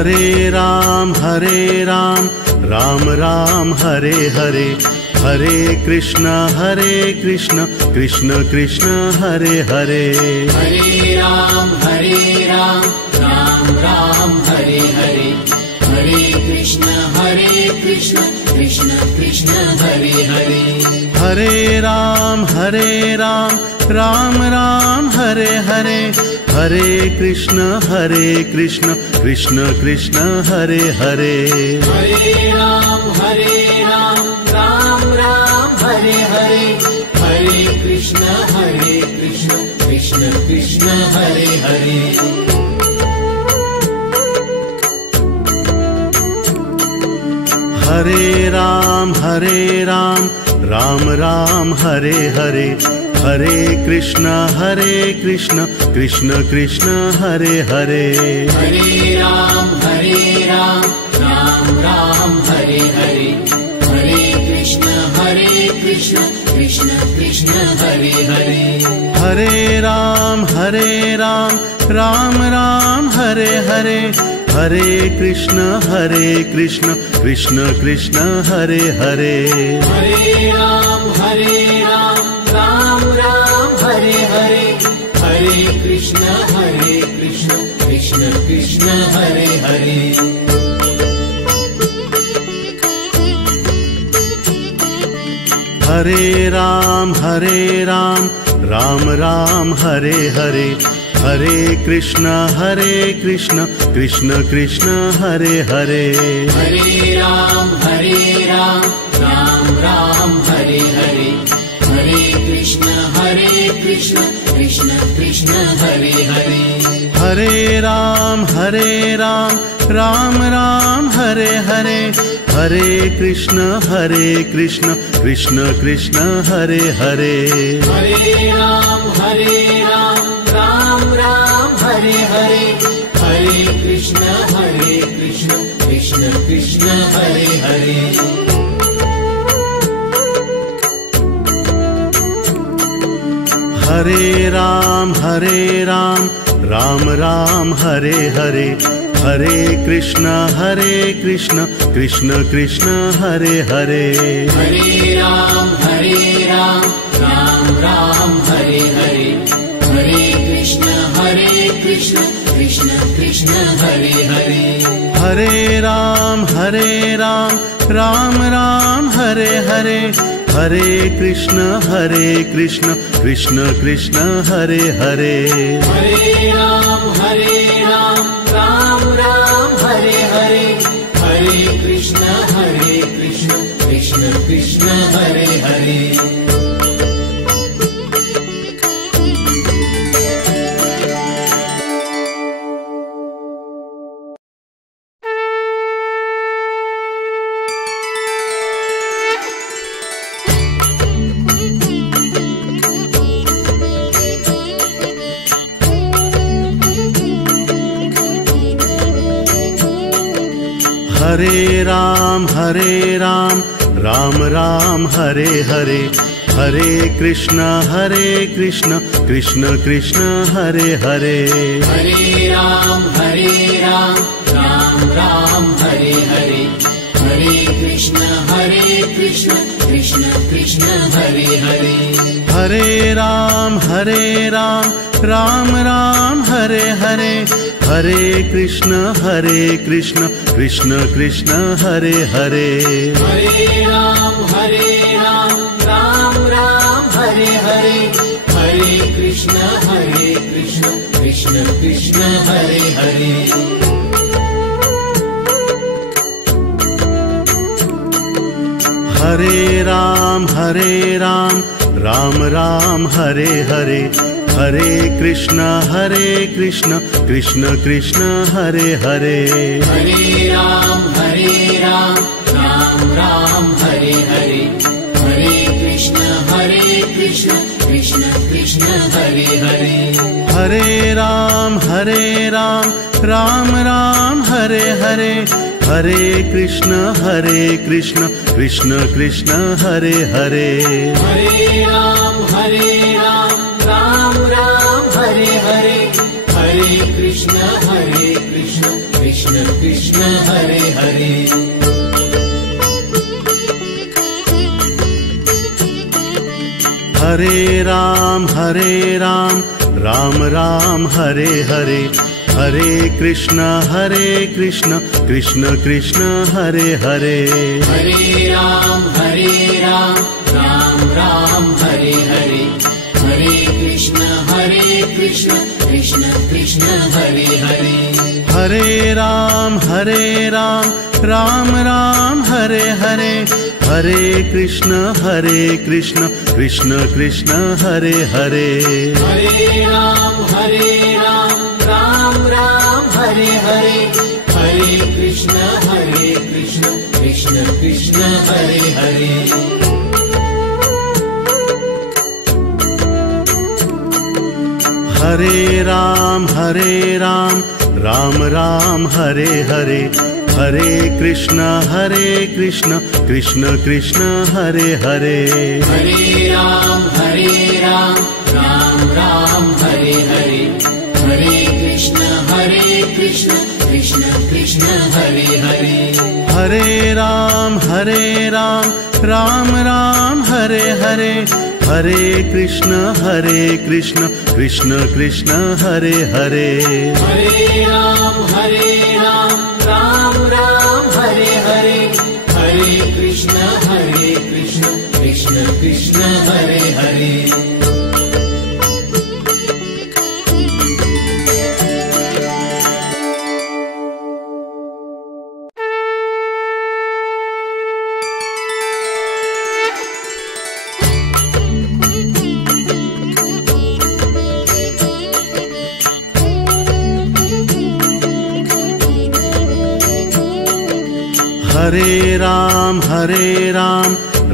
Hare Ram Ram Ram Hare Hare, Hare Krishna Krishna Krishna Hare Hare. Hare Ram Ram Ram Hare Hare, Hare Krishna Krishna Krishna Hare Hare. Hare Ram Ram Ram Hare Hare, Hare Krishna Krishna Krishna Hare Hare. Hare Ram Ram Ram Hare Hare, Hare Krishna Krishna Krishna Hare Hare. Hare Ram Ram Ram Hare Hare, Hare Krishna Krishna Krishna Hare Hare. Hare Ram Ram Ram Hare Hare, Hare Krishna Krishna Krishna Hare Hare. Hare Ram Ram Ram Hare Hare, Hare Krishna Krishna Krishna Hare Hare. Hare Ram Ram Ram Hare Hare, Hare Krishna Krishna Krishna Hare Hare. Hare Ram Ram Ram Hare Hare, Hare Krishna Krishna Krishna Hare Hare. Hare Ram Ram Ram Hare Hare, Hare Krishna Krishna Krishna Hare Hare. Hare Ram Ram Ram Hare Hare, Hare Krishna Krishna Krishna Hare Hare. Hare Ram Ram Ram Hare Hare, Hare Krishna Krishna Krishna Hare Hare. Hare Ram Ram Ram Hare Hare, Hare Krishna Krishna Krishna Hare Hare. Hare Ram Ram Ram Hare Hare, Hare Krishna Krishna Krishna Hare Hare. Hare Ram Ram Ram Hare Hare, Hare Krishna Krishna Krishna Hare Hare. Hare Ram Ram Ram Hare Hare, Hare Krishna Krishna Krishna Hare Hare. Hare Ram Ram Ram Hare Hare, Hare Krishna Krishna Krishna Hare Hare. Hare Ram Ram Ram Hare Hare, Hare Krishna Krishna Krishna Hare Hare. Hare Ram Ram Ram Hare Hare, Hare Krishna Krishna Krishna Hare Hare. Hare Ram Ram Ram Hare Hare, Hare Krishna Krishna Krishna Hare Hare. Hare Ram Ram Ram Hare Hare, Hare Krishna Krishna Krishna Hare Hare. Hare Ram Ram Ram Hare Hare, Hare Krishna Krishna Krishna Hare Hare. Hare Ram Ram Ram Hare Hare, Hare Krishna Krishna Krishna Hare Hare. Hare Ram Ram Ram Hare Hare, Hare Krishna Krishna Krishna Krishna Hare Hare Hare Ram Ram Ram Hare Hare Hare Krishna Krishna Krishna Hare Hare Hare Ram Ram Ram Hare Hare Hare Krishna Krishna Krishna Hare Hare Hare Ram Ram Ram Hare Hare Hare Krishna Krishna Krishna Hare Hare Hare Ram Ram Ram Hare Hare Hare Krishna Krishna Krishna Hare Hare Hare Ram Ram Ram Hare Hare Hare Krishna Krishna Krishna Hare Hare Hare Ram Ram Ram Hare Hare Hare Krishna Krishna Krishna Hare Hare Hare Ram Ram Ram Hare Hare Hare Krishna Krishna Krishna Hare Hare Hare Ram Ram Ram Hare Hare Hare Krishna Krishna Krishna Hare Hare Hare Ram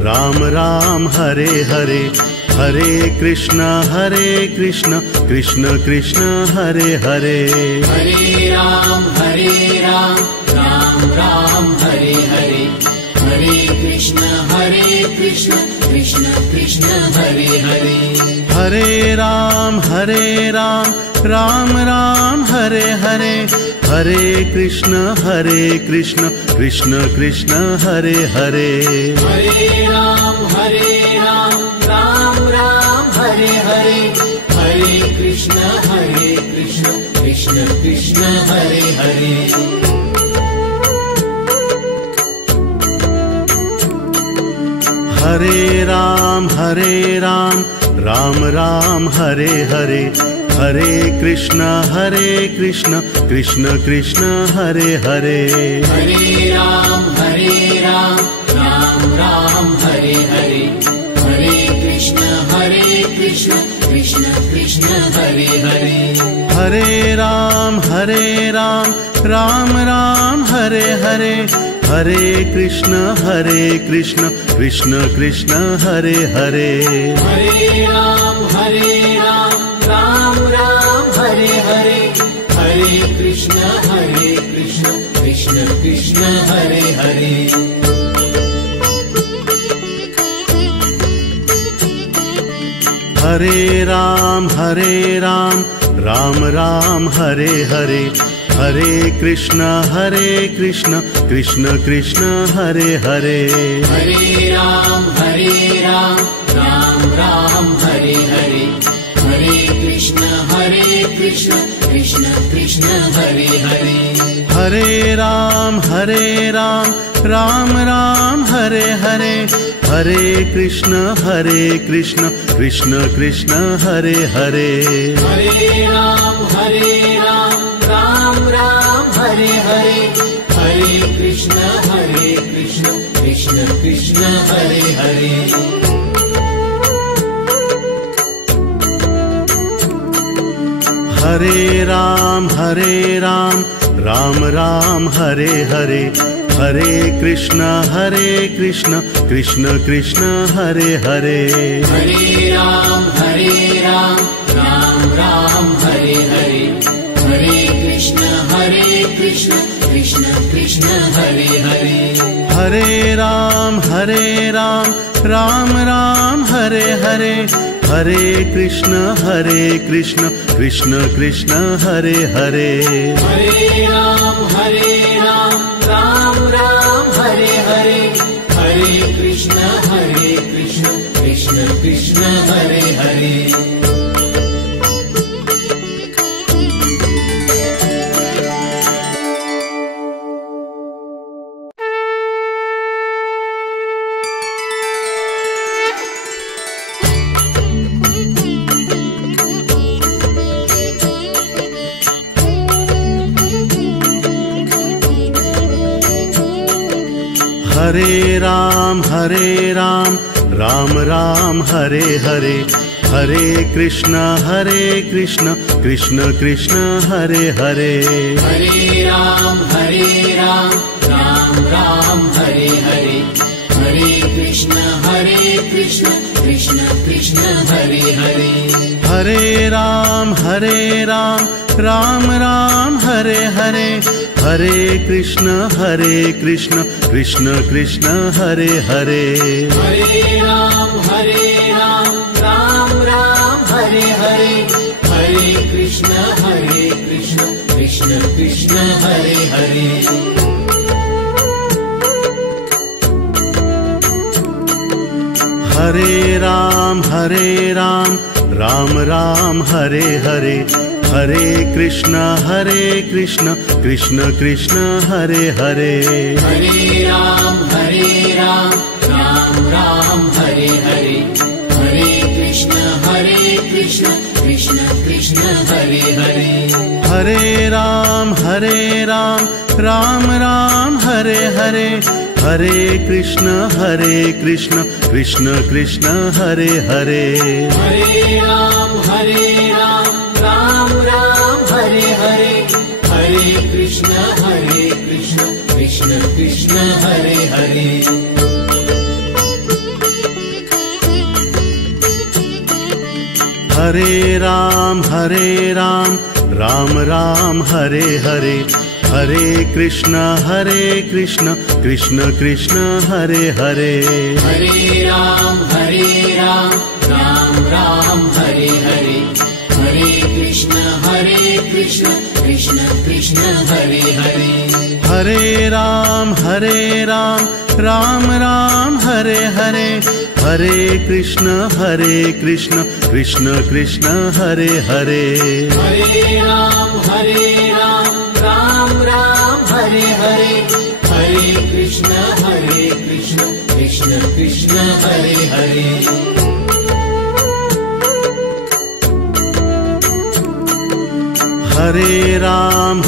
Ram Ram Hare Hare Hare Krishna Krishna Krishna Hare Hare Hare Ram Ram Ram Hare Hare Hare Krishna Krishna Krishna Hare Hare Hare Ram Ram Ram Hare Hare Hare Krishna Krishna Krishna Hare Hare Hare Ram Ram Ram Hare Hare Hare Krishna Krishna Krishna Hare Hare Hare Ram Ram Ram Hare Hare Hare Krishna Krishna Krishna Hare Hare Hare Ram Ram Ram Hare Hare Hare Krishna Krishna Krishna Hare Hare Hare Ram Ram Ram Hare Hare Hare Krishna Krishna Krishna Hare Hare Hare Ram Ram Ram Hare Hare Hare Krishna Krishna Krishna Hare Hare Hare Ram Ram Ram Hare Hare Hare Krishna Krishna Krishna Hare Hare Hare Ram Ram Ram Hare Hare Hare Krishna Krishna Krishna Hare Hare Hare Ram Ram Ram Hare Hare Hare Krishna Krishna Krishna Hare Hare Hare Ram Ram Ram Hare Hare Hare Krishna Krishna Krishna Hare Hare Hare Ram Ram Ram Hare Hare Hare Krishna Krishna Krishna Hare Hare Hare Ram Ram Ram Hare Hare Hare Krishna Krishna Krishna Hare Hare Hare Ram Ram Ram Hare Hare Hare Krishna Krishna Krishna Hare Hare Hare Ram Hare Ram Ram Ram Hare Hare, Hare Krishna Krishna Krishna Hare Hare. Hare Ram Ram Ram Hare Hare, Hare Krishna Krishna Krishna Hare Hare. Hare Ram Ram Ram Hare Hare, Hare Krishna Krishna Krishna Hare Hare. Hare Ram Ram Ram Hare Hare, Hare Krishna Krishna Krishna Hare Hare. Hare Ram Ram Ram Hare Hare, Hare Krishna Krishna Krishna Hare Hare. Hare Ram Ram Ram Hare Hare, Hare Krishna Krishna Krishna Hare Hare. Hare Ram Ram Ram Hare Hare, Hare Krishna Krishna Krishna Hare Hare. Hare Ram Ram Ram Hare Hare, Hare Krishna Krishna Krishna Hare Hare. Hare Ram Ram Ram Hare Hare, Hare Krishna Krishna Krishna Hare Hare. Hare Ram Ram Ram Hare Hare, Hare Krishna Krishna Krishna Hare Hare. Hare Ram Ram Ram Hare Hare, Hare Krishna Krishna Krishna Hare Hare. Hare Ram Ram Ram Hare Hare, Hare Krishna Krishna Krishna Hare Hare. Hare Ram Ram Ram Hare Hare, Hare Krishna Krishna Krishna Hare Hare. Hare Ram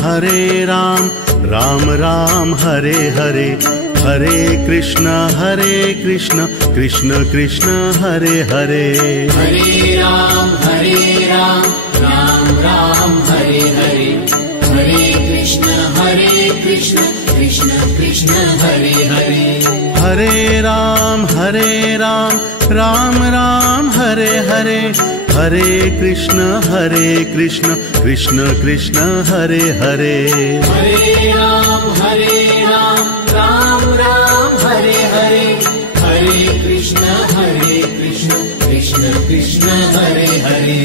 Ram Ram Hare Hare, Hare Krishna Krishna Krishna Hare Hare. Hare Ram Ram Ram Hare Hare, Hare Krishna Krishna Krishna Hare Hare. Hare Ram Ram Ram Hare Hare, Hare Krishna Krishna Krishna Hare Hare. Hare Ram Ram Ram Hare Hare, Hare Krishna Krishna Krishna Hare Hare.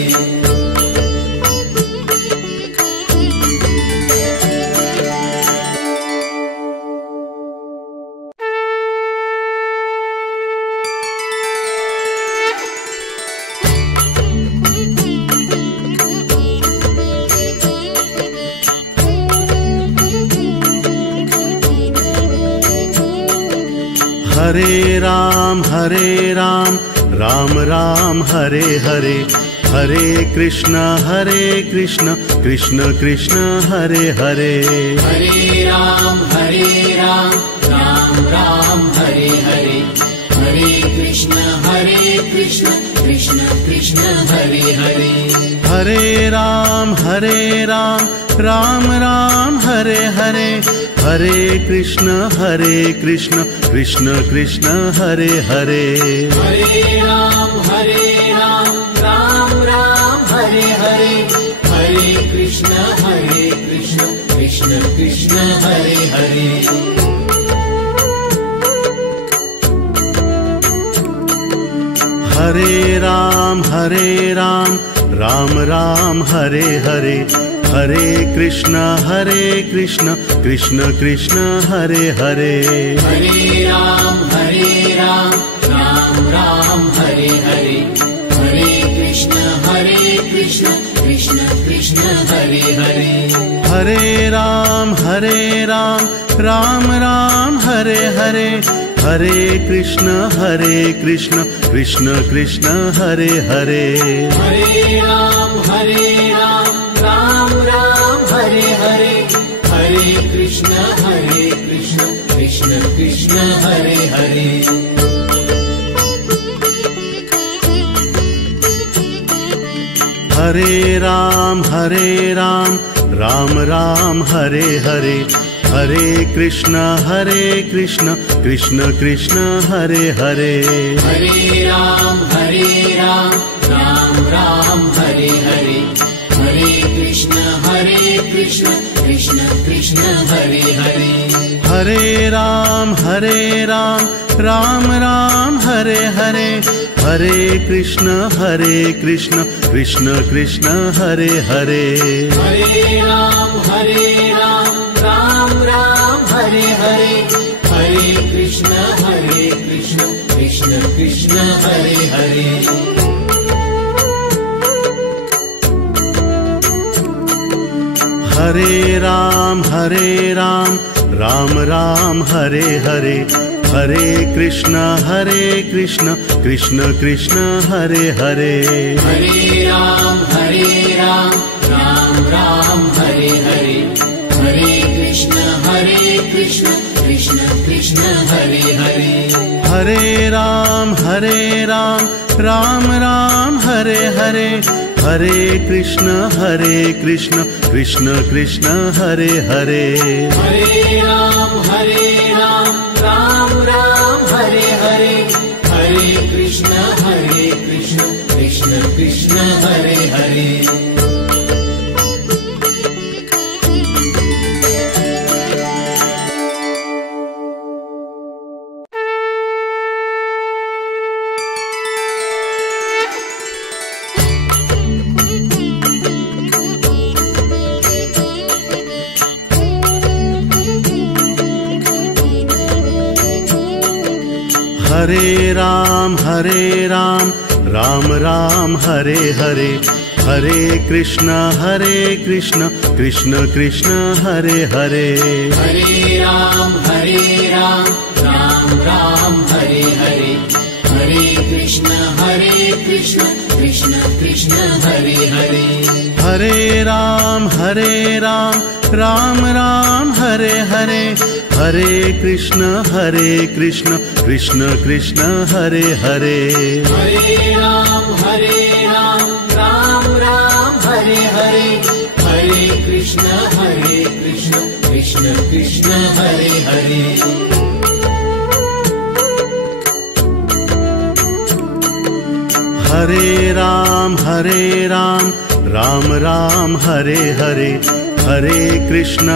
Hare Ram Ram Ram Hare Hare, Hare Krishna Krishna Krishna Hare Hare. Hare Ram Ram Ram Hare Hare, Hare Krishna Krishna Krishna Hare Hare. Hare Ram Ram Ram Hare Hare, Hare Krishna Krishna Krishna Hare Hare. Hare Ram Ram Ram Hare Hare, Hare Krishna Krishna Krishna Hare Hare. Hare Ram Ram Ram Hare Hare, Hare Krishna Krishna Krishna Hare Hare. Hare Ram Ram Ram Hare Hare, Hare Krishna Krishna Krishna Hare Hare. Hare Ram Ram Ram Hare Hare, Hare Krishna Krishna Krishna Krishna Hare Hare Hare Ram Ram Ram Hare Hare Hare Krishna Krishna Krishna Hare Hare Hare Ram Ram Ram Hare Hare Hare Krishna Krishna Krishna Hare Hare Hare Ram Ram Ram Hare Hare Hare Krishna Krishna Krishna Hare Hare Hare Ram Ram Ram Hare Hare Hare Krishna Krishna Krishna Hare Hare Hare Ram Ram Ram Hare Hare Hare Krishna Krishna Krishna Hare Hare Hare Ram Ram Ram Hare Hare Hare Krishna Krishna Krishna Hare Hare Hare Ram Ram Ram Hare Hare Hare Krishna Krishna Krishna Hare Hare Hare Ram Ram Ram Hare Hare Hare Krishna Krishna Krishna Hare Hare Hare Ram Ram Ram Hare Hare Hare Krishna Krishna Krishna Hare Hare Hare Ram Ram Ram Hare Hare Hare Krishna Krishna Krishna Hare Hare Hare Ram Ram Ram Hare Hare Hare Krishna Krishna Krishna Hare Hare Hare Ram Ram Ram Hare Hare Hare Krishna Krishna Krishna Hare Hare Hare Ram Ram Ram Hare Hare Hare Krishna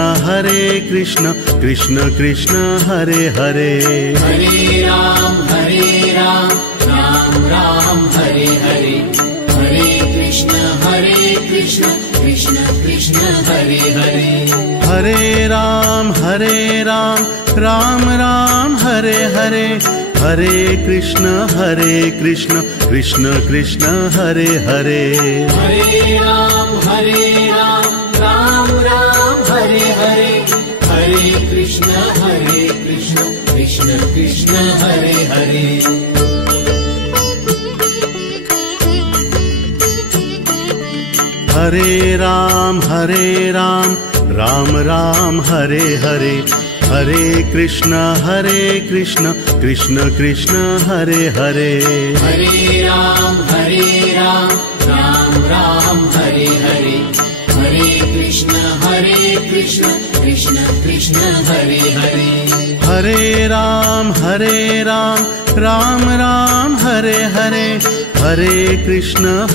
Krishna Krishna Hare Hare Hare Ram Ram Ram Hare Hare Hare Krishna Krishna Krishna Hare Hare Hare Ram Ram Ram Hare Hare Hare Krishna Krishna Krishna Hare Hare Hare Ram Ram Ram Hare Hare Hare Krishna Krishna Krishna Hare Hare Hare Ram Ram Ram Hare Hare Hare Krishna Krishna Krishna Hare Hare Hare Ram Ram Ram Hare Hare Hare Krishna Krishna Krishna Hare Hare Hare Ram Ram Ram Hare Hare Hare Krishna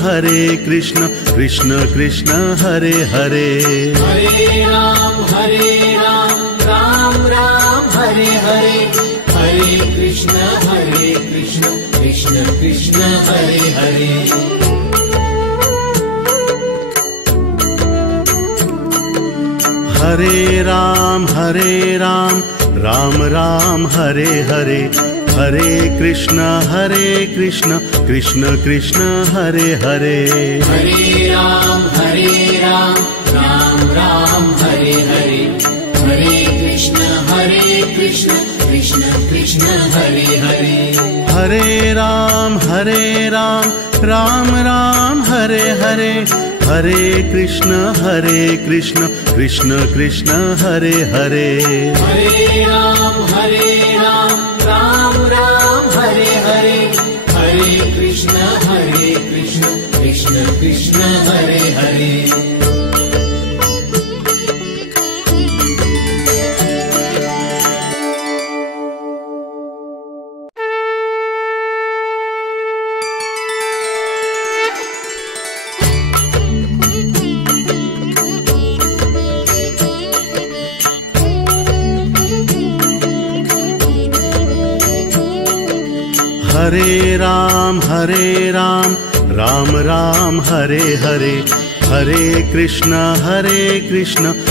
Krishna Krishna Hare Hare Hare Ram Ram Ram Hare Hare Hare Krishna Krishna Krishna Hare Hare Hare Ram Ram Ram Hare Hare Hare Krishna Krishna Krishna Hare Hare Hare Ram Ram Ram Hare Hare Hare Krishna Krishna Krishna Hare Hare Hare Ram Ram Ram Hare Hare Hare Krishna Krishna Krishna Hare Hare Hare Ram Hare Ram Ram Ram Hare Hare, Hare Krishna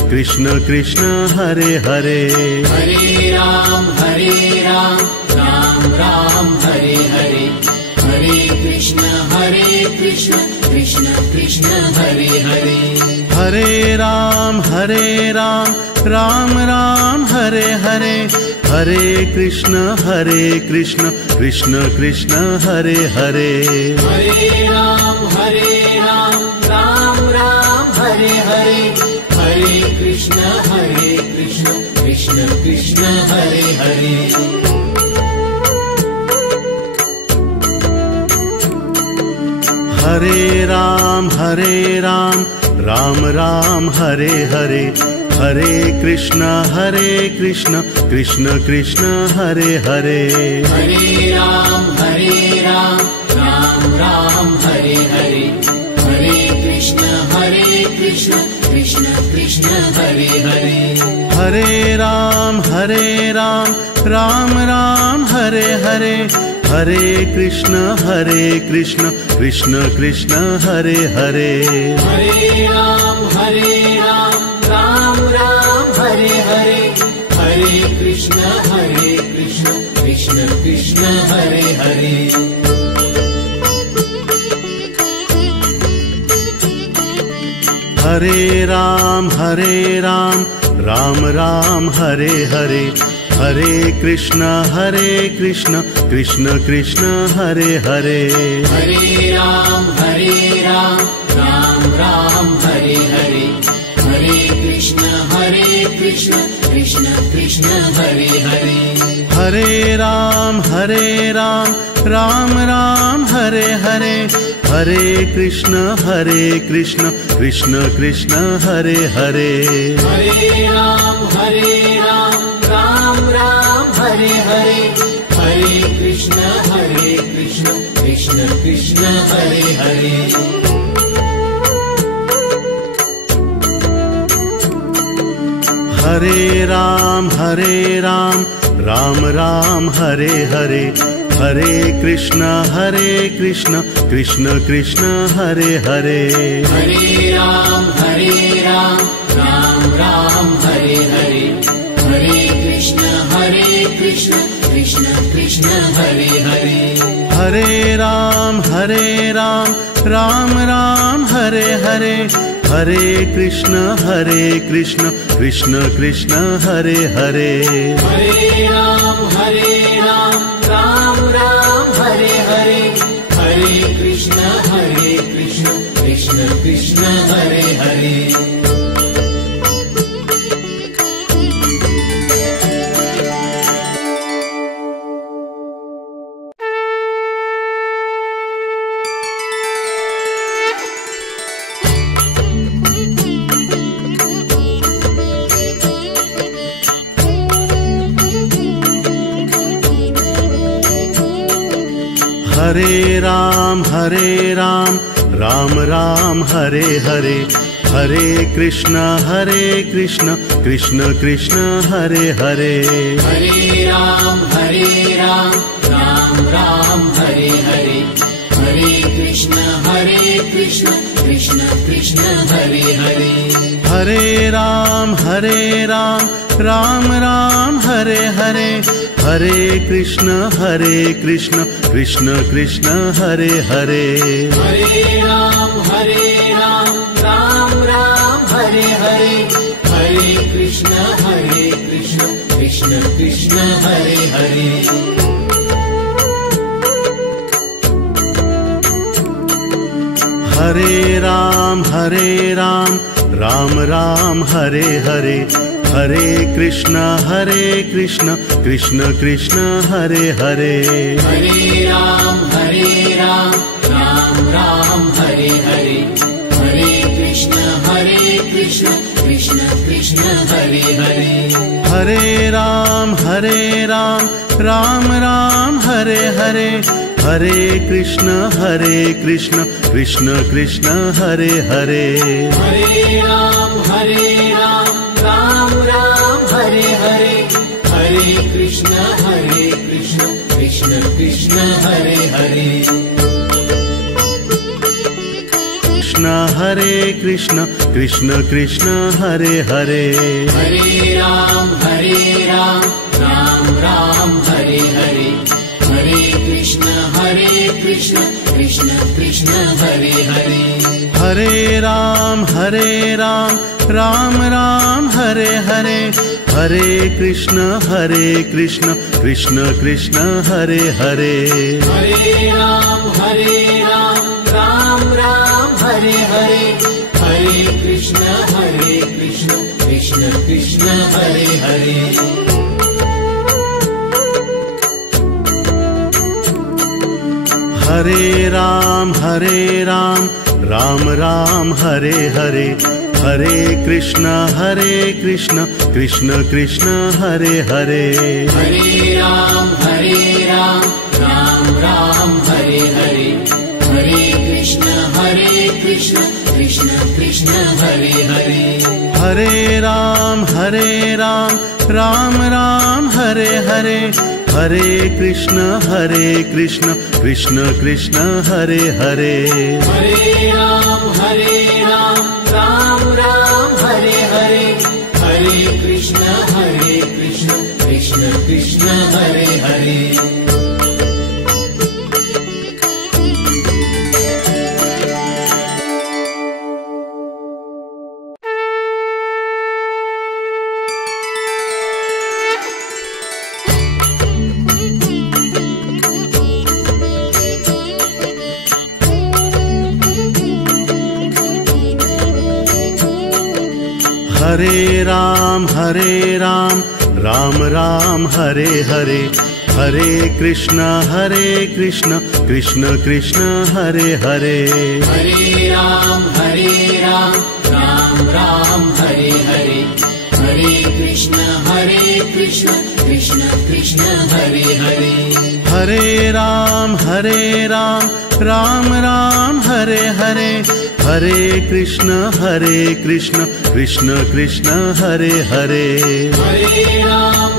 Krishna Krishna Hare Hare. Hare Ram Ram Ram Hare Hare, Hare Krishna Krishna Krishna Hare Hare. Hare Ram Ram Ram Hare Hare, Hare Krishna Krishna Krishna Hare Hare. Hare Ram Ram Ram Hare Hare, Hare Krishna Krishna Krishna Hare Hare. Hare Ram Ram Ram Hare Hare, Hare Krishna Krishna Krishna Hare Hare. Hare Ram Ram Ram Hare Hare, Hare Krishna Krishna Krishna Hare Hare. Hare Ram Ram Ram Hare Hare, Hare Krishna Krishna Krishna Hare Hare. Hare Ram Ram Ram Hare Hare, Hare Krishna Krishna Krishna Hare Hare. Hare Ram Ram Ram Hare Hare, Hare Krishna Krishna Krishna Hare Hare. Hare Ram Ram Ram Hare Hare, Hare Krishna Krishna Krishna Hare Hare. Hare Ram Ram Ram Hare Hare, Hare Krishna Krishna Krishna Hare Hare. Hare Ram Ram Ram Hare Hare, Hare Krishna Krishna Krishna Hare Hare. Hare Ram Ram Ram Hare Hare, Hare Krishna Krishna Krishna Hare Hare. Hare Ram Ram Ram Hare Hare, Hare Krishna Krishna Krishna Hare Hare. Hare Ram Ram Ram Hare Hare, Hare Krishna Krishna Krishna Hare Hare. Hare Ram Ram Ram Hare Hare, Hare Krishna Krishna Krishna Hare Hare. Hare Ram Ram Ram Hare Hare, Hare Krishna Krishna Krishna Hare Hare. Hare Ram Ram Ram Hare Hare, Hare Krishna Krishna Krishna Hare Hare. Hare Ram Ram Ram Hare Hare, Hare Krishna Krishna Krishna Hare Hare. Hare Ram Ram Ram Hare Hare, Hare Krishna Krishna Krishna Hare Hare. Hare Ram Ram Ram Hare Hare, Hare Krishna Krishna Krishna Hare Hare. Hare Ram Ram Ram Hare Hare, Hare Krishna Krishna Krishna Hare Hare. Hare Ram Ram Ram Hare Hare, Hare Krishna Krishna Krishna Hare Hare. Hare Ram Ram Ram Hare Hare, Hare Krishna Krishna Krishna Krishna Hare Hare Krishna Hare Krishna Krishna Krishna Hare Hare Hare Ram Ram Ram Hare Hare Hare Krishna Krishna Krishna Hare Hare Hare Ram Ram Ram Hare Hare Hare Krishna Krishna Krishna Hare Hare Hare Ram Ram Ram Hare Hare Hare Krishna Krishna Krishna Hare Hare Hare Ram Ram Ram Hare Hare Hare Krishna Krishna Krishna Hare Hare Hare Ram Ram Hare Hare Hare Krishna Krishna Krishna Hare Hare Hare Ram Ram Ram Hare Hare Hare Krishna Krishna Krishna Hare Hare Hare Ram Ram Ram Hare Hare Hare Krishna Krishna Krishna Hare Hare Hare Ram Ram Ram Hare Hare Hare Krishna Krishna Krishna Hare Hare Hare Ram Ram Ram Hare Hare Hare Krishna Krishna Krishna Hare Hare Hare Ram Ram Ram Hare Hare Hare Krishna Krishna Krishna Hare Hare Hare Ram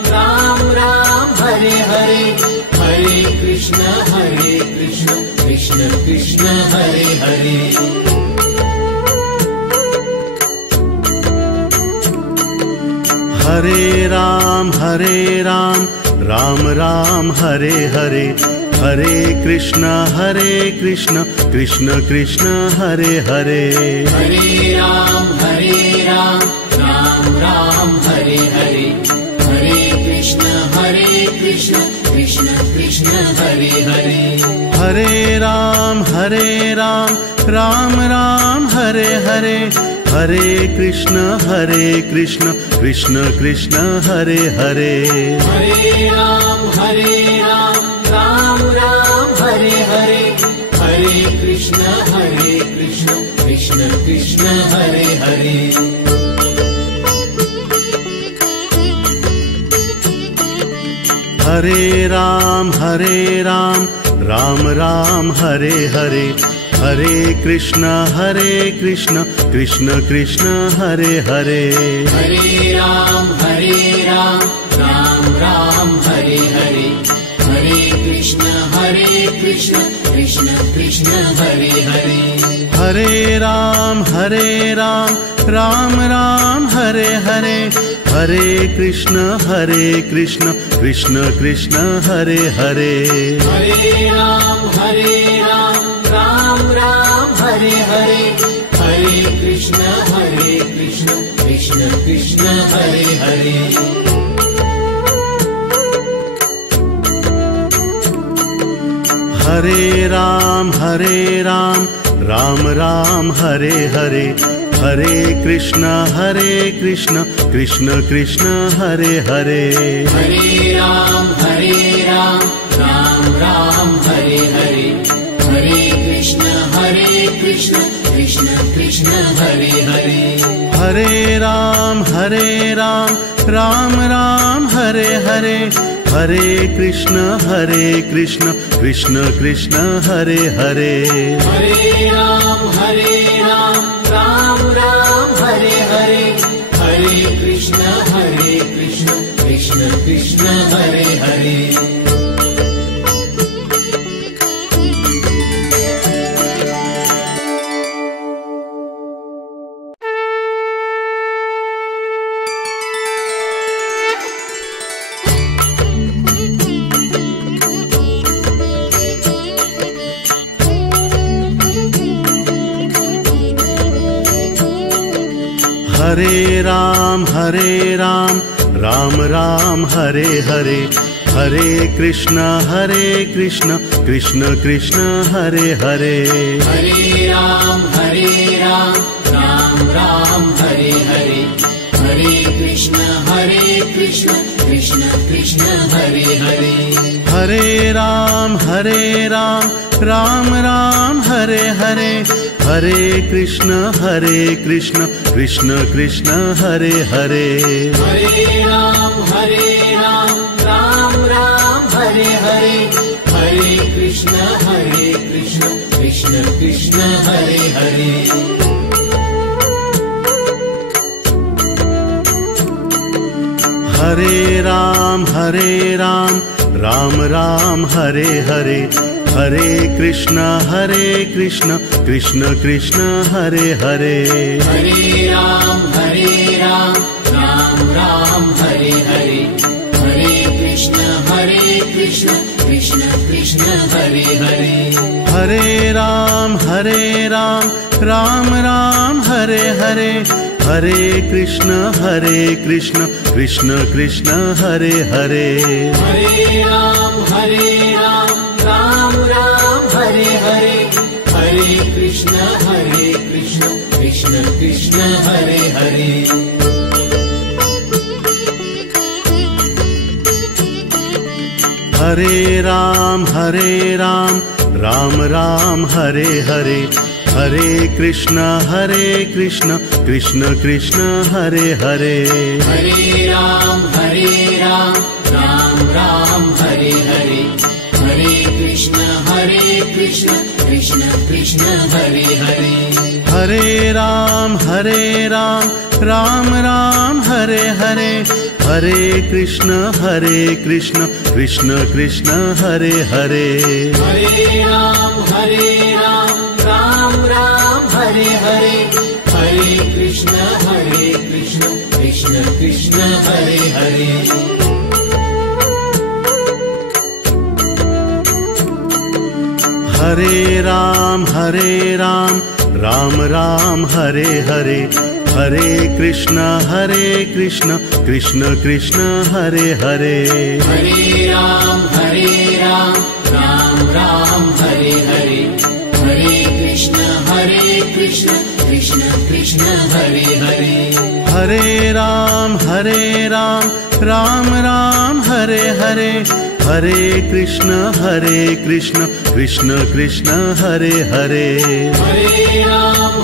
Ram Ram Hare Hare Hare Krishna Krishna Krishna Hare Hare Hare Ram Ram Ram Hare Hare Hare Krishna Krishna Krishna Hare Hare Hare Ram Ram Ram Hare Hare Hare Krishna Krishna Krishna Hare Hare Hare Ram Ram Ram Hare Hare Hare Krishna Krishna Krishna Hare Hare Hare Ram Ram Ram Hare Hare Hare Krishna Krishna Krishna Hare Hare Hare Ram Ram Ram Hare Hare Hare Krishna Krishna Krishna Hare Hare Hare Ram Ram Ram Hare Hare Hare Krishna Krishna Krishna Hare Hare Hare Ram Ram Ram Hare Hare Hare Krishna Krishna Krishna Hare Hare Hare Ram Ram Ram Hare Hare Hare Krishna Krishna Krishna Hare Hare Hare Ram Ram Ram Hare Hare Hare Krishna Krishna Krishna Hare Hare Hare Ram Ram Ram Hare Hare Hare Krishna Krishna Krishna Hare Hare Hare Ram Ram Ram Hare Hare Hare Krishna Krishna Krishna Hare Hare Hare Ram Ram Ram Hare Hare Hare Krishna Krishna Krishna Krishna Hare Hare. Hare Ram Ram Ram Hare Hare, Hare Krishna Krishna Krishna Hare Hare. Hare Ram Ram Ram Hare Hare, Hare Krishna Krishna Krishna Hare Hare. Hare Ram Ram Ram Hare Hare, Hare Krishna Krishna Krishna Hare Hare. Hare Ram Ram Ram Hare Hare, Hare Krishna Krishna Krishna Hare Hare. Hare Ram Ram Ram Hare Hare, Hare Krishna Krishna Krishna Hare Hare. Hare Ram Ram Ram Hare Hare, Hare Krishna Krishna Krishna Hare Hare. Hare Ram Ram Ram Hare Hare, Hare Krishna Krishna Krishna Hare Hare. Hare Ram Ram Ram Hare Hare, Hare Krishna Krishna Krishna Hare Hare. Hare Ram Ram Ram Hare Hare, Hare Krishna Krishna Krishna Hare Hare. Hare Ram Ram Ram Hare Hare, Hare Krishna Krishna Krishna Hare Hare. Hare Ram Ram Ram Hare Hare, Hare Krishna Krishna Krishna Hare Hare. Hare Ram Ram Ram Hare Hare, Hare Krishna Krishna Krishna Hare Hare. Hare Ram Ram Ram Hare Hare, Hare Krishna Krishna Krishna Hare Hare. Hare Ram Ram Ram Hare Hare, Hare Krishna Krishna Krishna Hare Hare. Hare Ram Ram Ram Hare Hare, Hare Krishna Krishna Krishna Hare Hare. Hare Ram Ram Ram Hare Hare, Hare Krishna Krishna Krishna Hare Hare. Hare Ram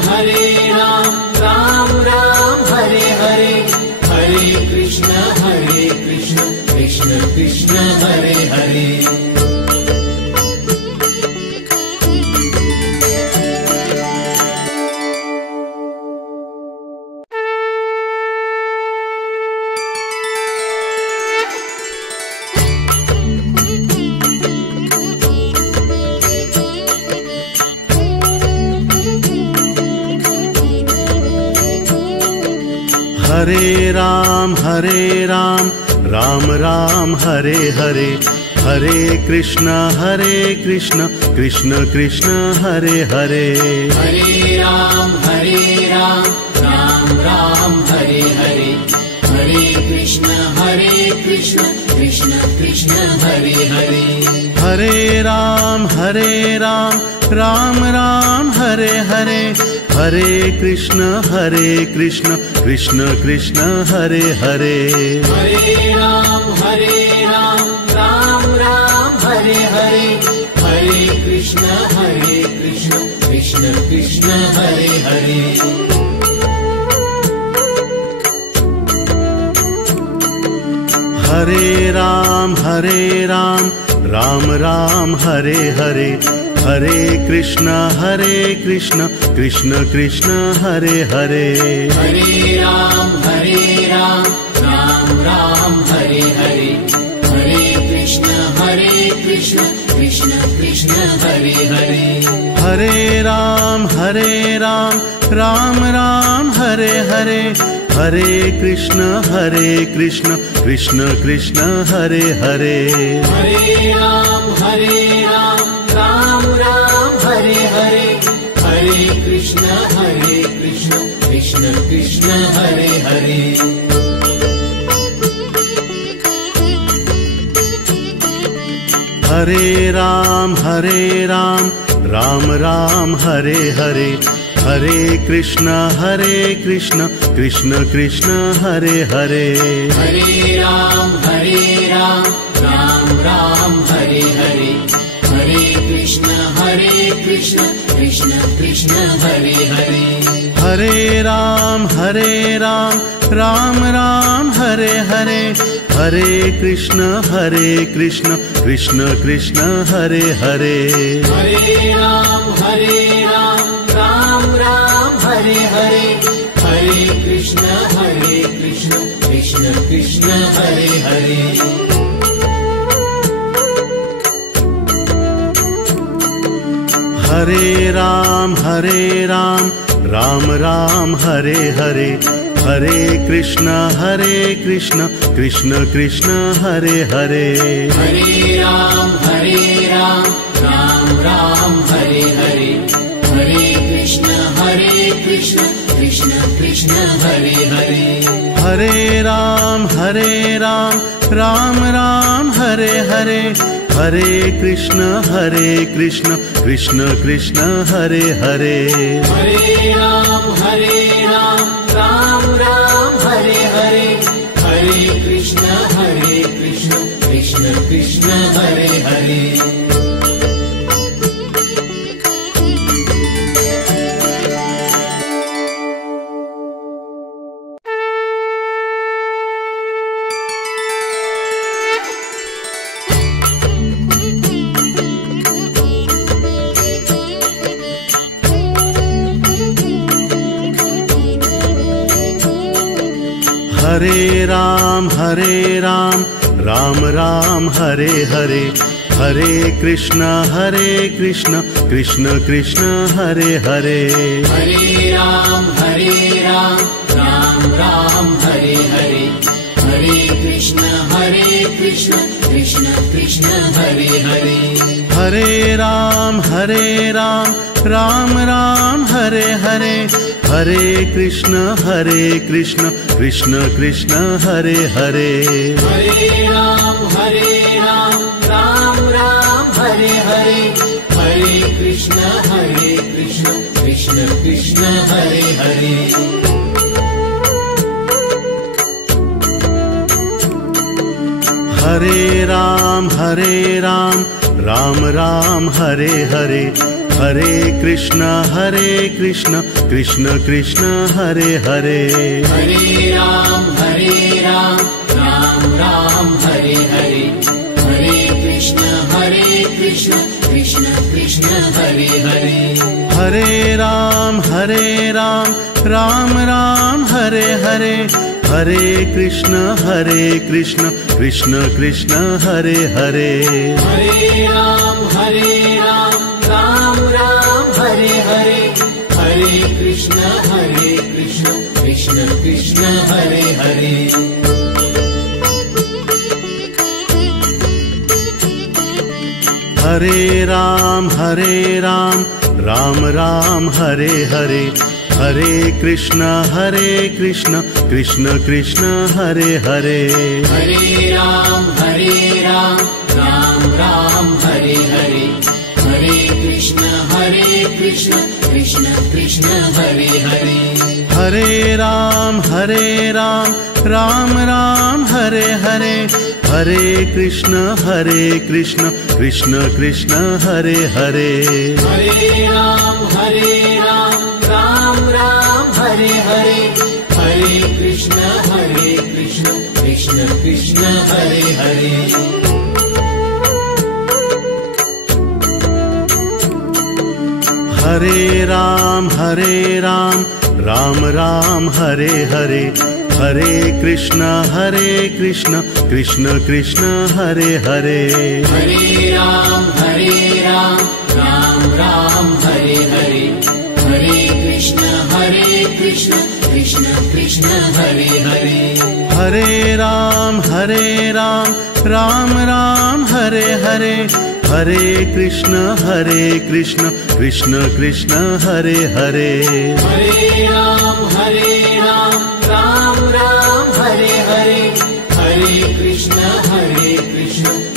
Ram Ram Hare Hare, Hare Krishna Krishna Krishna Hare Hare. Hare Ram Ram Ram Hare Hare, Hare Krishna Krishna Krishna Hare Hare. Hare Ram Ram Ram Hare Hare, Hare Krishna Krishna Krishna Hare Hare. Hare Ram Ram Ram Hare Hare, Hare Krishna Krishna Krishna Hare Hare. Hare Ram Ram Ram Hare Hare, Hare Krishna Krishna Krishna Hare Hare. Hare Ram Ram Ram Hare Hare, Ram Ram Hare Hare, Hare Krishna Krishna Krishna Hare Hare. Hare Ram Ram Ram Hare Hare, Hare Krishna Krishna Krishna Hare Hare. Hare Ram Ram Ram Hare Hare, Hare Krishna Krishna Krishna Hare Hare. Hare Ram Ram Ram Hare Hare, Hare Krishna Krishna Krishna Hare Hare. Hare Ram Ram Ram Hare Hare, Hare Krishna Krishna Krishna Hare Hare. Hare Ram Ram Ram Hare Hare, Hare Krishna Krishna Krishna Hare Hare. Hare Ram Ram Ram Hare Hare, Hare Krishna Krishna Krishna Hare Hare. Hare Ram Ram Ram Hare Hare, Hare Krishna Krishna Krishna Hare Hare. Hare Ram Ram Ram Hare Hare, Hare Krishna Krishna Krishna Hare Hare. Hare Ram Ram Ram Hare Hare, Hare Krishna Krishna Krishna Hare Hare. Hare Ram Ram Ram Hare Hare, Hare Krishna Krishna Krishna Hare Hare. Hare Ram Ram Ram Hare Hare, Hare Krishna Krishna Krishna Hare Hare. Hare Ram Ram Ram Hare Hare, Hare Krishna Krishna Krishna Hare Hare. Hare Ram Ram Ram Hare Hare, Hare Krishna Krishna Krishna Hare Hare. Hare Ram Ram Ram Hare Hare, Hare Krishna Krishna Krishna Hare Hare. Hare Ram Ram Ram Hare Hare, Hare Krishna Krishna Krishna Hare Hare. Hare Ram Ram Ram Hare Hare, Hare Krishna Krishna Krishna Hare Hare. Hare Ram Ram Ram Hare Hare, Hare Krishna Krishna Krishna Hare Hare. Hare Ram Ram Ram Hare Hare, Hare Krishna Krishna Krishna Hare Hare. Hare Ram Ram Ram Hare Hare, Hare Krishna Krishna Krishna Hare Hare. Hare Ram Ram Ram Hare Hare, Hare Krishna Krishna Krishna Hare Hare. Hare Ram Ram Ram Hare Hare, Hare Krishna Krishna Krishna Hare Hare. Hare Ram Ram Ram Hare Hare, Hare Krishna Krishna Krishna Hare Hare. Hare Ram Ram Ram Hare Hare, Hare Krishna Krishna Krishna Hare Hare Hare Ram Ram Ram Hare Hare Hare Krishna Krishna Krishna Hare Hare Hare Ram Ram Ram Hare Hare Hare Krishna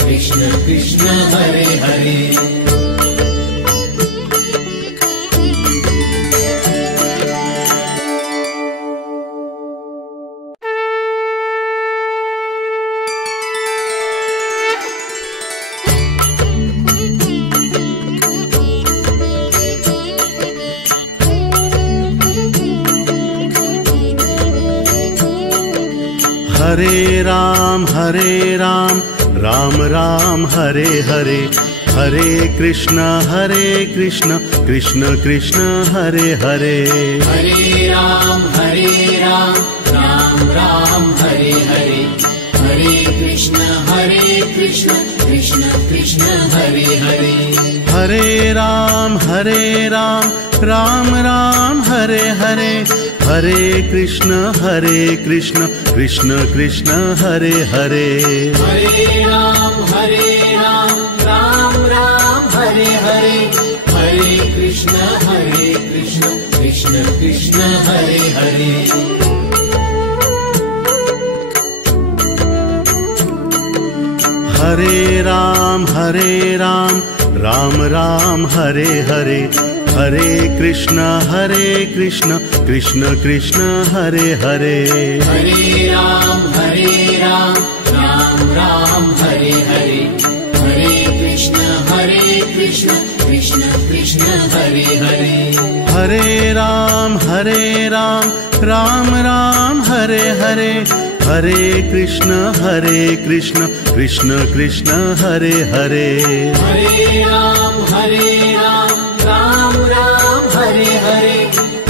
Krishna Krishna Hare Hare Hare Ram Ram Ram Hare Hare Hare Krishna Krishna Krishna Hare Hare Hare Ram Ram Ram Hare Hare Hare Krishna Krishna Krishna Hare Hare Hare Ram Ram Ram Hare Hare Hare Krishna Krishna Krishna Hare Hare Hare Ram Ram Ram Hare Hare Hare Krishna Krishna Krishna Hare Hare Hare Ram Ram Ram Hare Hare Hare Krishna Krishna Krishna Hare Hare Hare Ram Ram Ram Hare Hare Hare Krishna Krishna Krishna Hare Hare Hare Ram Ram Ram Hare Hare Hare Krishna Krishna Krishna Hare Hare Hare Ram Ram Ram Hare Hare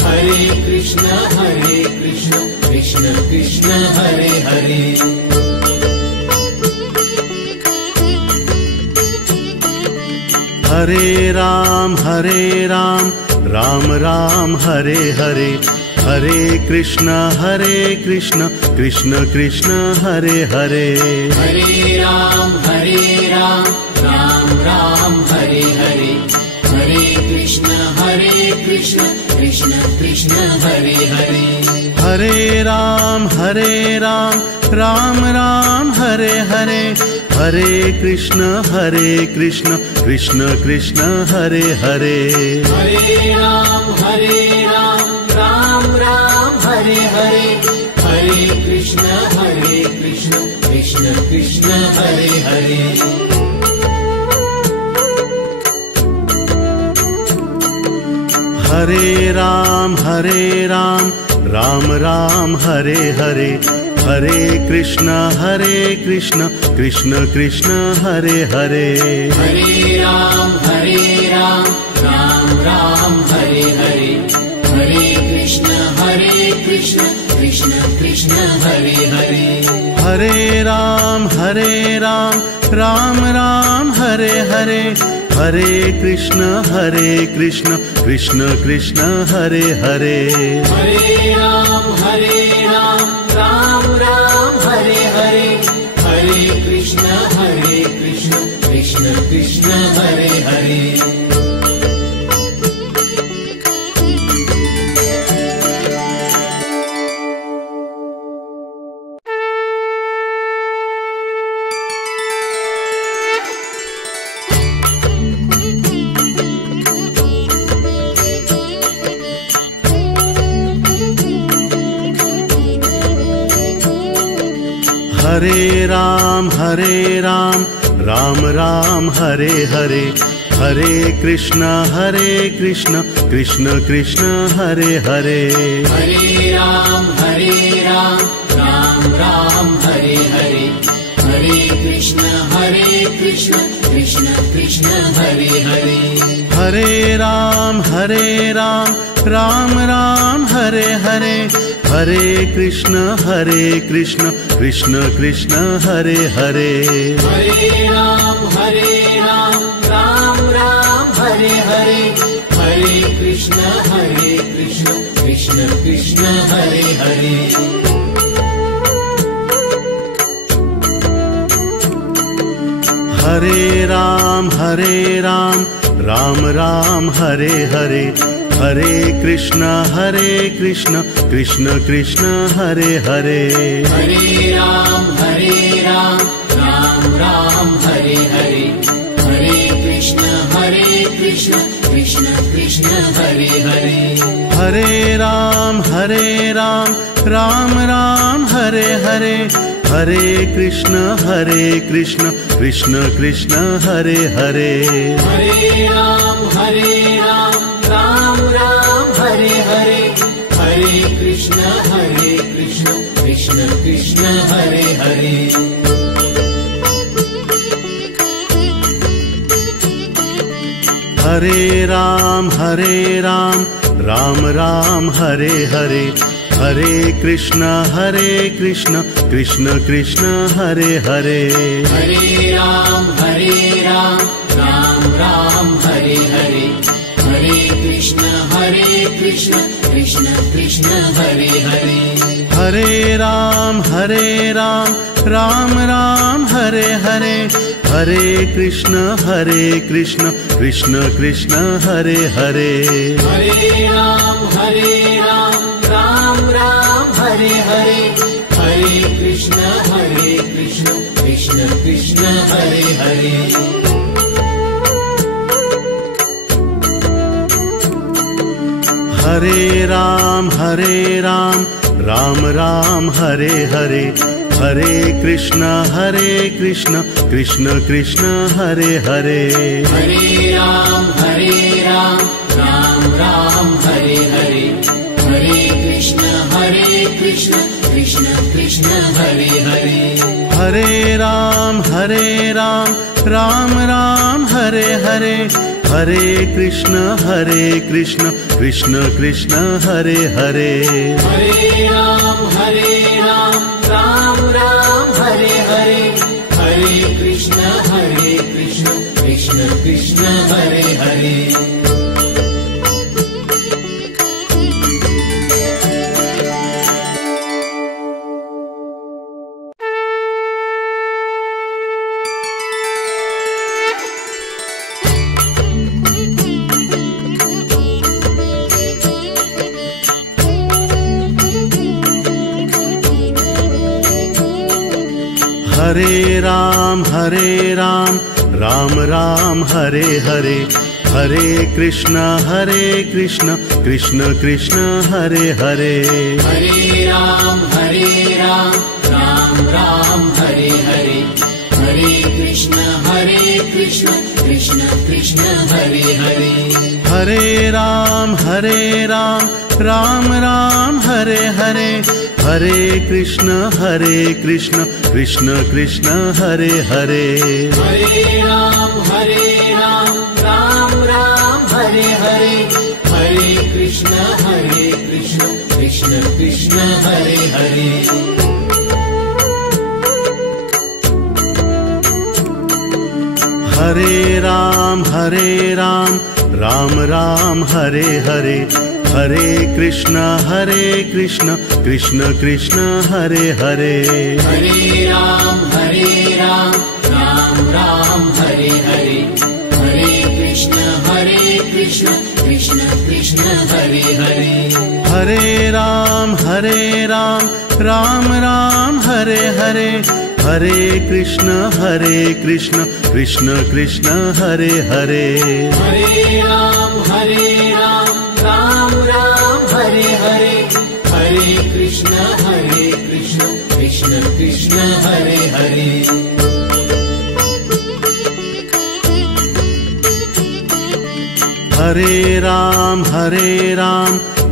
Hare Krishna Krishna Krishna Hare Hare Hare Ram Ram Ram Hare Hare Hare Krishna Krishna Krishna Hare Hare Hare Ram Ram Ram Hare Hare Hare Krishna Krishna Krishna Hare Hare Hare Ram Ram Ram Hare Hare Hare Krishna Krishna Krishna Hare Hare Hare Ram Ram Ram Hare Hare Hare Krishna Krishna Krishna Hare Hare Hare Ram Ram Ram Hare Hare Hare Krishna Krishna Krishna Hare Hare Hare Ram Ram Ram Hare Hare Hare Krishna Krishna Krishna Hare Hare Hare Ram Ram Ram Hare Hare Hare Krishna Krishna Krishna Hare Hare Hare Ram Ram Ram Hare Hare Hare Krishna Krishna Krishna Hare Hare Hare Ram Ram Ram Hare Hare Hare Krishna Krishna Krishna Hare Hare Hare Ram Ram Ram Hare Hare Hare Krishna Krishna Krishna Hare Hare Hare Ram Ram Ram Hare Hare Hare Krishna Krishna Krishna Hare Hare Hare Ram Ram Ram Hare Hare Hare Krishna Krishna Krishna Hare Hare. Hare Ram Ram Ram Hare Hare, Hare Krishna Krishna Krishna Hare Hare. Hare Ram Ram Ram Hare Hare, Hare Krishna Krishna Krishna Hare Hare. Hare Ram Ram Ram Hare Hare, Hare Krishna Krishna Krishna Hare Hare. Hare Ram Ram Ram Hare Hare, Hare Krishna Krishna Krishna Hare Hare. Hare Ram Ram Ram Hare Hare, Hare Krishna Krishna Krishna Hare Hare. Hare Ram Ram Ram Hare Hare, Hare Krishna Krishna Krishna Hare Hare. Hare Ram Ram Ram Hare Hare, Hare Krishna Krishna Krishna Hare Hare. Hare Ram Ram Ram Hare Hare, Hare Krishna Krishna Krishna Hare Hare. Hare Ram Ram Ram Hare Hare, Hare Krishna Krishna Krishna Hare Hare. Hare Ram Ram Ram Hare Hare, Hare Krishna Krishna Krishna Hare Hare. Hare Ram Ram Ram Hare Hare, Hare Krishna Krishna Krishna Hare Hare. Hare Ram Ram Ram Hare Hare, Hare Krishna Krishna Krishna Hare Hare. Hare Ram Ram Ram Hare Hare, Hare Krishna Krishna Krishna Hare Hare. Hare Ram Ram Ram Hare Hare, Hare Krishna Krishna Krishna Hare Hare. Hare Ram Ram Ram Hare Hare, Hare Krishna Krishna Krishna Hare Hare. Hare Ram Ram Ram Hare Hare, Hare Krishna Krishna Krishna Hare Hare. Hare Ram Ram Ram Hare Hare, Hare Krishna Krishna Krishna Hare Hare. Hare Ram Ram Ram Hare Hare, Hare Krishna Krishna Krishna Hare Hare. Hare Ram Ram Ram Hare Hare, Hare Krishna Krishna Krishna Hare Hare. Hare Ram Ram Ram Hare Hare, Hare Krishna Krishna Krishna Hare Hare. Hare Ram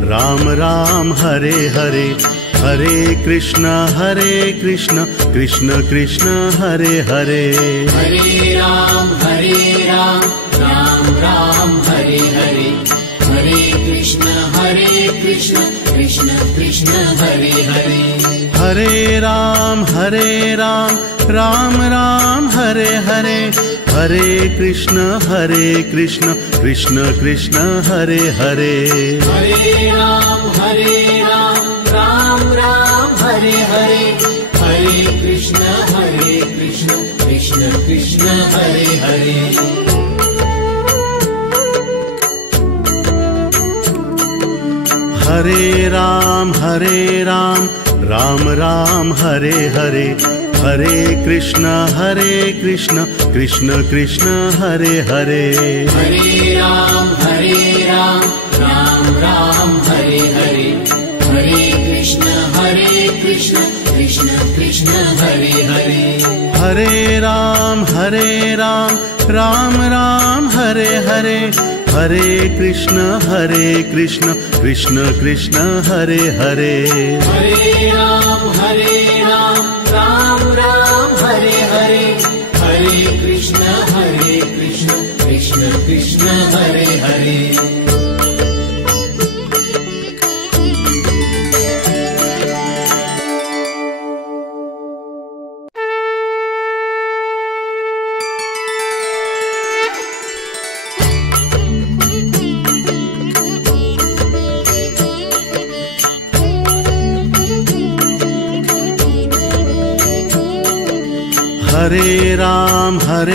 Ram Ram Hare Hare, Hare Krishna Krishna Krishna Hare Hare. Hare Ram Ram Ram Hare Hare, Hare Krishna Krishna Krishna Hare Hare. Hare Ram Ram Ram Hare Hare, Hare Krishna Krishna Krishna Hare Hare. Hare Ram Ram Hare Hare Krishna Krishna Krishna Hare Hare Hare Ram Ram Ram Hare Hare Hare Krishna Krishna Krishna Hare Hare Hare Ram Ram Ram Hare Hare Hare Krishna Krishna Krishna Hare Hare Hare Ram Ram Ram Hare Hare Hare Krishna Krishna Krishna Hare Hare Hare Ram Ram Ram Hare Hare Hare Krishna Krishna Krishna Hare Hare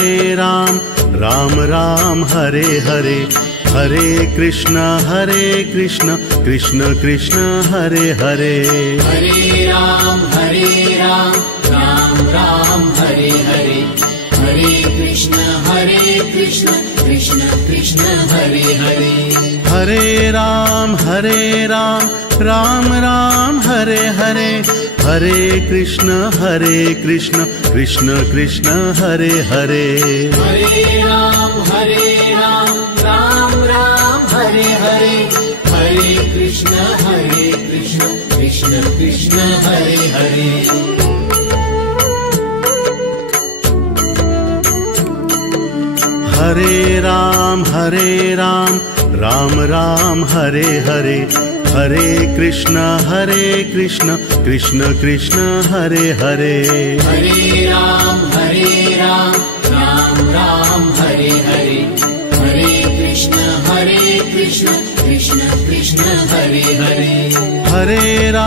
Hare Ram Ram Ram Hare Hare Hare Krishna Krishna Krishna Hare Hare Hare Ram Ram Ram Hare Hare Hare Krishna Krishna Krishna Hare Hare Hare Ram Ram Ram Hare Hare Hare Krishna Krishna Krishna Hare Hare Hare Ram Ram Ram Hare Hare Hare Krishna Krishna Krishna Hare Hare Hare Ram Ram Ram Hare Hare Hare Krishna Krishna Krishna Hare Hare Hare Ram Ram Ram Hare Hare Hare Krishna Krishna Krishna Hare Hare Hare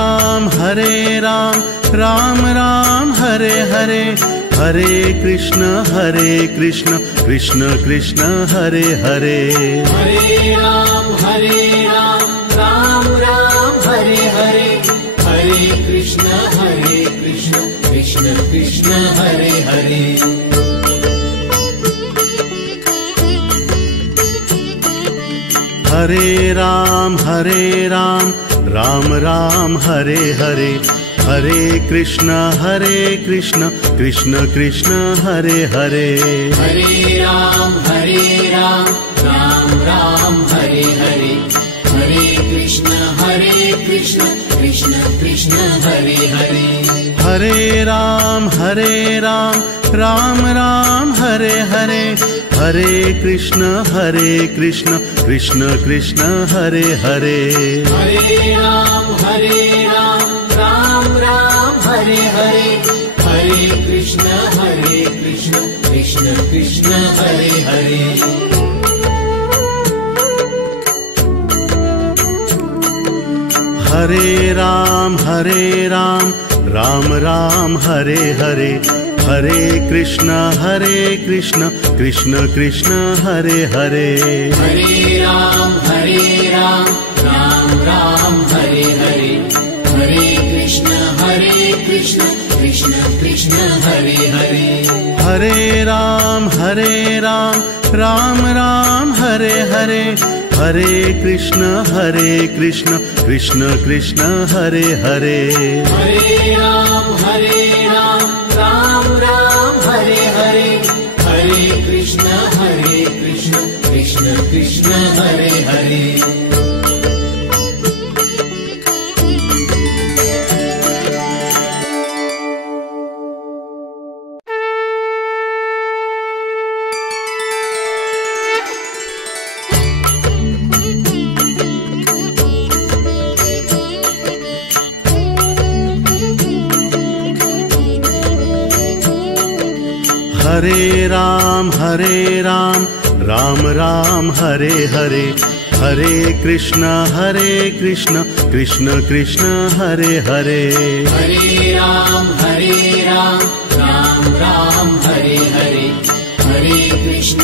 Ram Ram Ram Hare Hare Hare Krishna Krishna Krishna Hare Hare Hare Ram Ram Ram Hare Hare Hare Krishna Krishna Krishna Hare Hare Hare Ram Ram Ram Hare Hare Hare Krishna Krishna Krishna Hare Hare Hare Ram Ram Ram Hare Hare Hare Krishna Krishna Krishna Hare Hare Hare Ram Ram Ram Hare Hare Hare Krishna Krishna Krishna Hare Hare Hare Ram Ram Ram Hare Hare Hare Krishna Krishna Krishna Hare Hare Hare Ram Ram Ram Hare Hare Hare Krishna Krishna Krishna Hare Hare Hare Ram Ram Ram Hare Hare Hare Krishna Krishna Krishna Hare Hare Hare Ram Ram Ram Hare Hare Hare Krishna Krishna Krishna Hare Hare Hare Ram Ram Ram Hare Hare Hare Krishna Krishna Krishna Hare Hare Hare Ram Ram Ram Hare Hare Hare Krishna Krishna Krishna Hare Hare. Hare Ram Ram Ram Hare Hare, Hare Krishna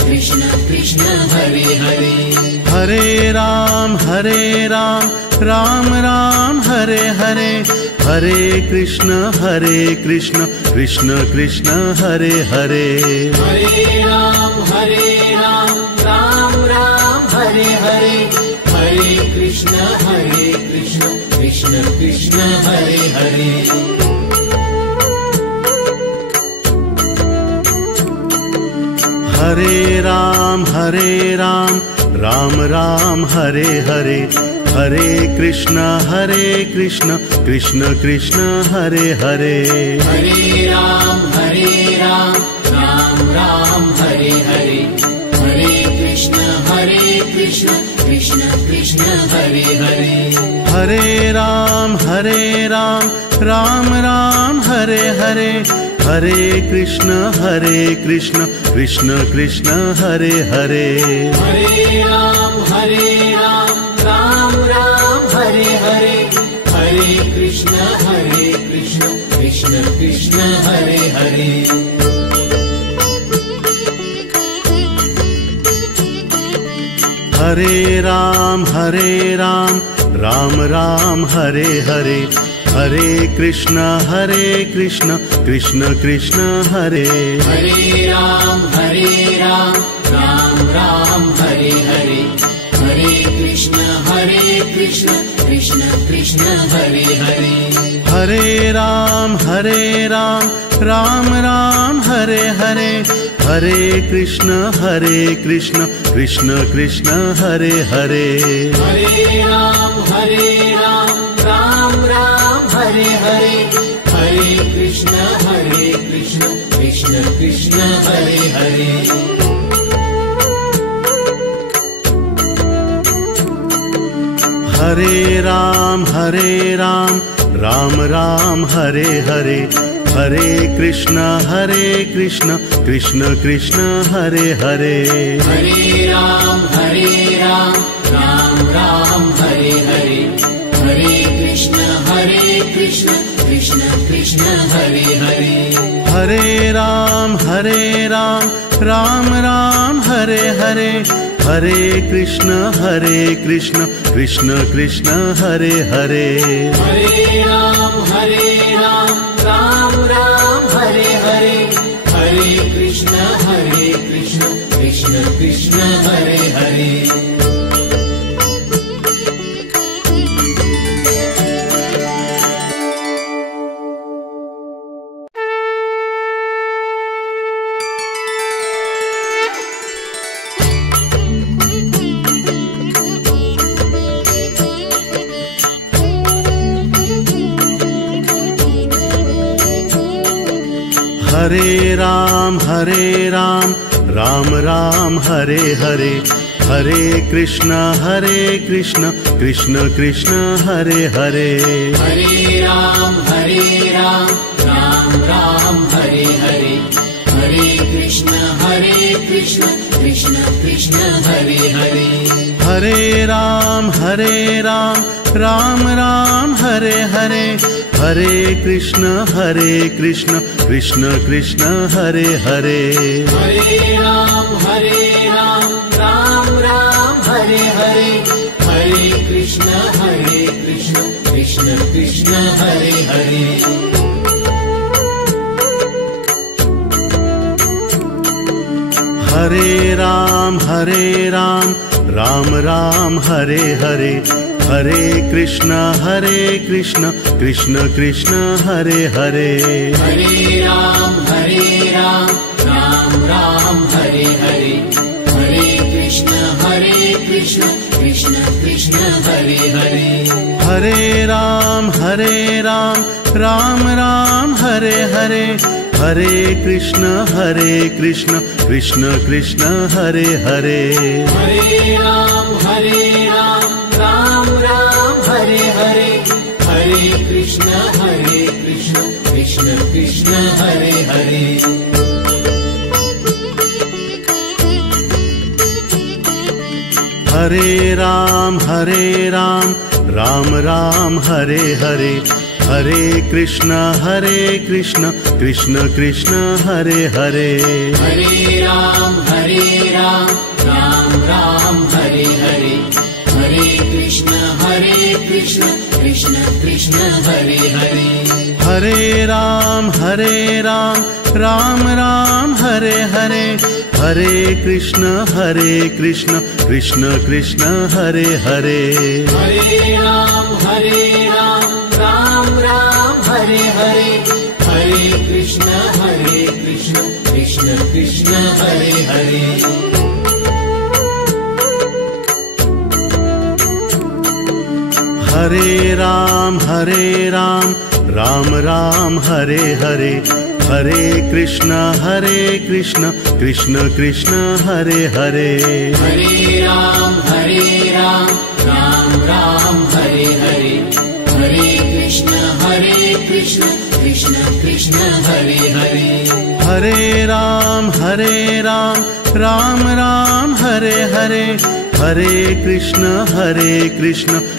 Krishna Krishna Hare Hare. Hare Ram Ram Ram Hare Hare, Hare Krishna Krishna Krishna Hare Hare. Hare Ram Ram Ram Hare Hare, Hare Krishna Krishna Krishna Hare Hare. Hare Ram Ram Ram Hare Hare, Hare Krishna Krishna Krishna Hare Hare. Hare Ram Ram Ram Hare Hare, Hare Krishna Krishna Krishna Hare Hare. Hare Ram Ram Ram Hare Hare, Hare Krishna Krishna Krishna Hare Hare. Hare Ram Ram Ram Hare Hare, Hare Krishna Krishna Krishna Hare Hare. Hare Ram Ram Ram Hare Hare, Hare Krishna Krishna Krishna Hare. Hare Ram Ram Ram Hare Hare, Hare Krishna Krishna Krishna Hare Hare. Hare Ram Ram Ram Hare Hare, Hare Krishna Krishna Krishna Hare Hare. Hare Ram Ram Ram Hare Hare, Hare Krishna Krishna Krishna Hare Hare. Hare Ram Ram Ram Hare Hare, Hare Krishna Krishna Krishna Hare Hare. Hare Ram Ram Ram Hare Hare, Hare Krishna Krishna Krishna Hare Hare. Hare Ram Ram Ram Hare Hare, Hare Krishna Krishna Krishna Hare Hare. Hare Ram Ram Ram Hare Hare, Hare Krishna Krishna Krishna Hare Hare. Hare Ram Ram Ram Hare Hare, Hare Krishna Krishna Krishna Hare Hare. Hare Ram Ram Ram Hare Hare, Hare Krishna Krishna Krishna Hare Hare. Hare Ram Ram Ram Hare Hare, Hare Krishna Krishna Krishna Hare Hare. Hare Ram Ram Ram Hare Hare, Hare Krishna Krishna Krishna Hare Hare. Hare Ram Ram Ram Hare Hare, Hare Krishna Krishna Krishna Hare Hare. Hare Ram Ram Ram Hare Hare, Hare Krishna Krishna Krishna Hare Hare. Hare Ram Ram Ram Hare Hare, Hare Krishna Krishna Krishna Hare Hare. Hare Ram Ram Ram Hare Hare, Hare Krishna Krishna Krishna Hare Hare. Hare Ram Ram Ram Hare Hare, Hare Krishna Krishna Krishna Hare Hare. Hare Ram Ram Ram Hare Hare, Hare Krishna Krishna Krishna Hare Hare. Hare Ram Ram Ram Hare Hare, Hare Krishna Krishna Krishna Hare Hare. Hare Ram Ram Ram Hare Hare, Hare Krishna Krishna Krishna Hare Hare. Hare Ram Ram Ram Hare Hare, Hare Krishna Krishna Krishna Hare Hare. Hare Ram Ram Ram Hare Hare, Hare Krishna Krishna Krishna Hare Hare. Hare Ram Ram Ram Hare Hare, Hare Krishna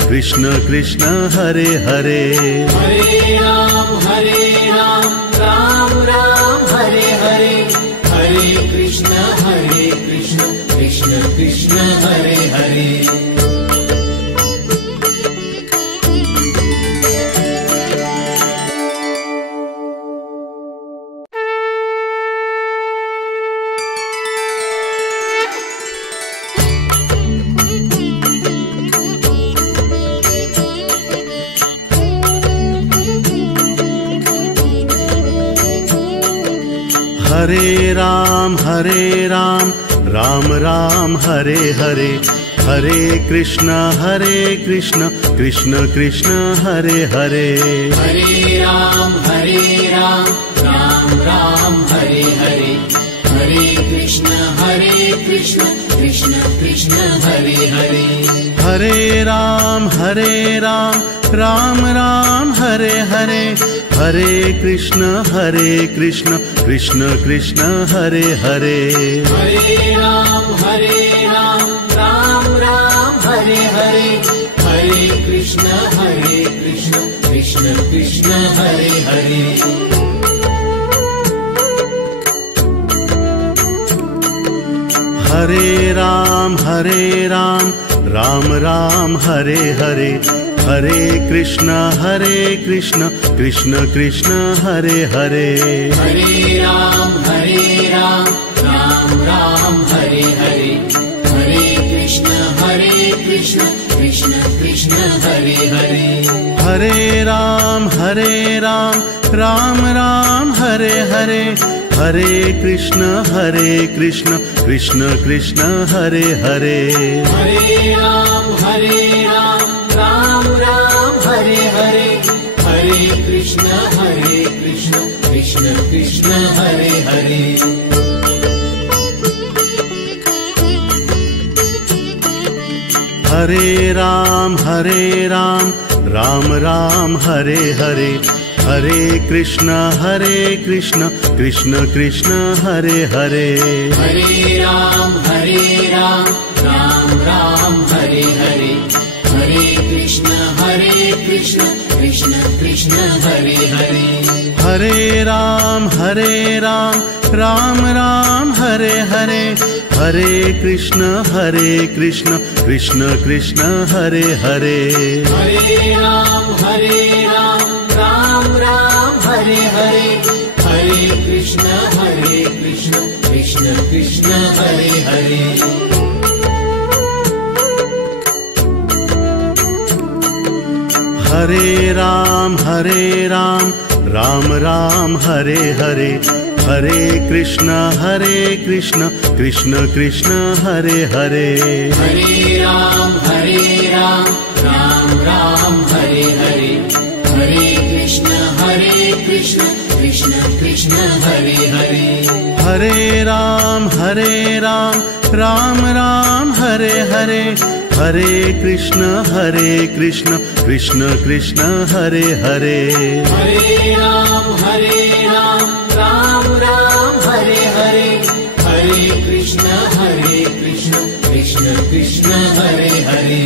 Krishna Krishna Hare Hare. Hare Ram Ram Ram Hare Hare, Hare Krishna Krishna Krishna Hare Hare. Hare Ram Ram Ram Hare Hare, Hare Krishna Krishna Krishna Hare Hare. Hare Ram Ram Ram Hare Hare, Hare Krishna Krishna Krishna Hare Hare. Hare Ram Ram Ram Hare Hare, Hare Krishna Krishna Krishna Hare Hare. Hare Ram Ram Ram Hare Hare, Hare Krishna Krishna Krishna Hare Hare. Hare Ram Ram Ram Hare Hare, Hare Krishna Krishna Krishna Hare Hare. Hare Ram Ram Ram Hare Hare, Hare Krishna Krishna Krishna Hare Hare. Hare Ram Ram Ram Hare Hare, Hare Krishna Krishna Krishna Hare Hare. Hare Ram Ram Ram Hare Hare, Hare Krishna Krishna Krishna Hare Hare. Hare Ram Ram Ram Hare Hare, Hare Krishna Krishna Krishna Hare Hare. Hare Ram Ram Ram Hare Hare, Hare Krishna Krishna Krishna Hare Hare. Hare Ram Ram Ram Hare Hare, Hare Krishna Krishna Krishna Hare Hare. Hare Ram Ram Ram Hare Hare, Hare Krishna Krishna Krishna Hare Hare. Hare Ram Ram Ram Hare Hare, Hare Krishna Krishna Krishna Hare Hare. Hare Ram Ram Ram Hare Hare, Hare Krishna Krishna Krishna Hare Hare. Hare Ram Ram Ram Hare Hare, Hare Krishna Krishna Krishna Hare Hare. Hare Ram Ram Ram Hare Hare, Hare Krishna Krishna Krishna Krishna Hare Hare.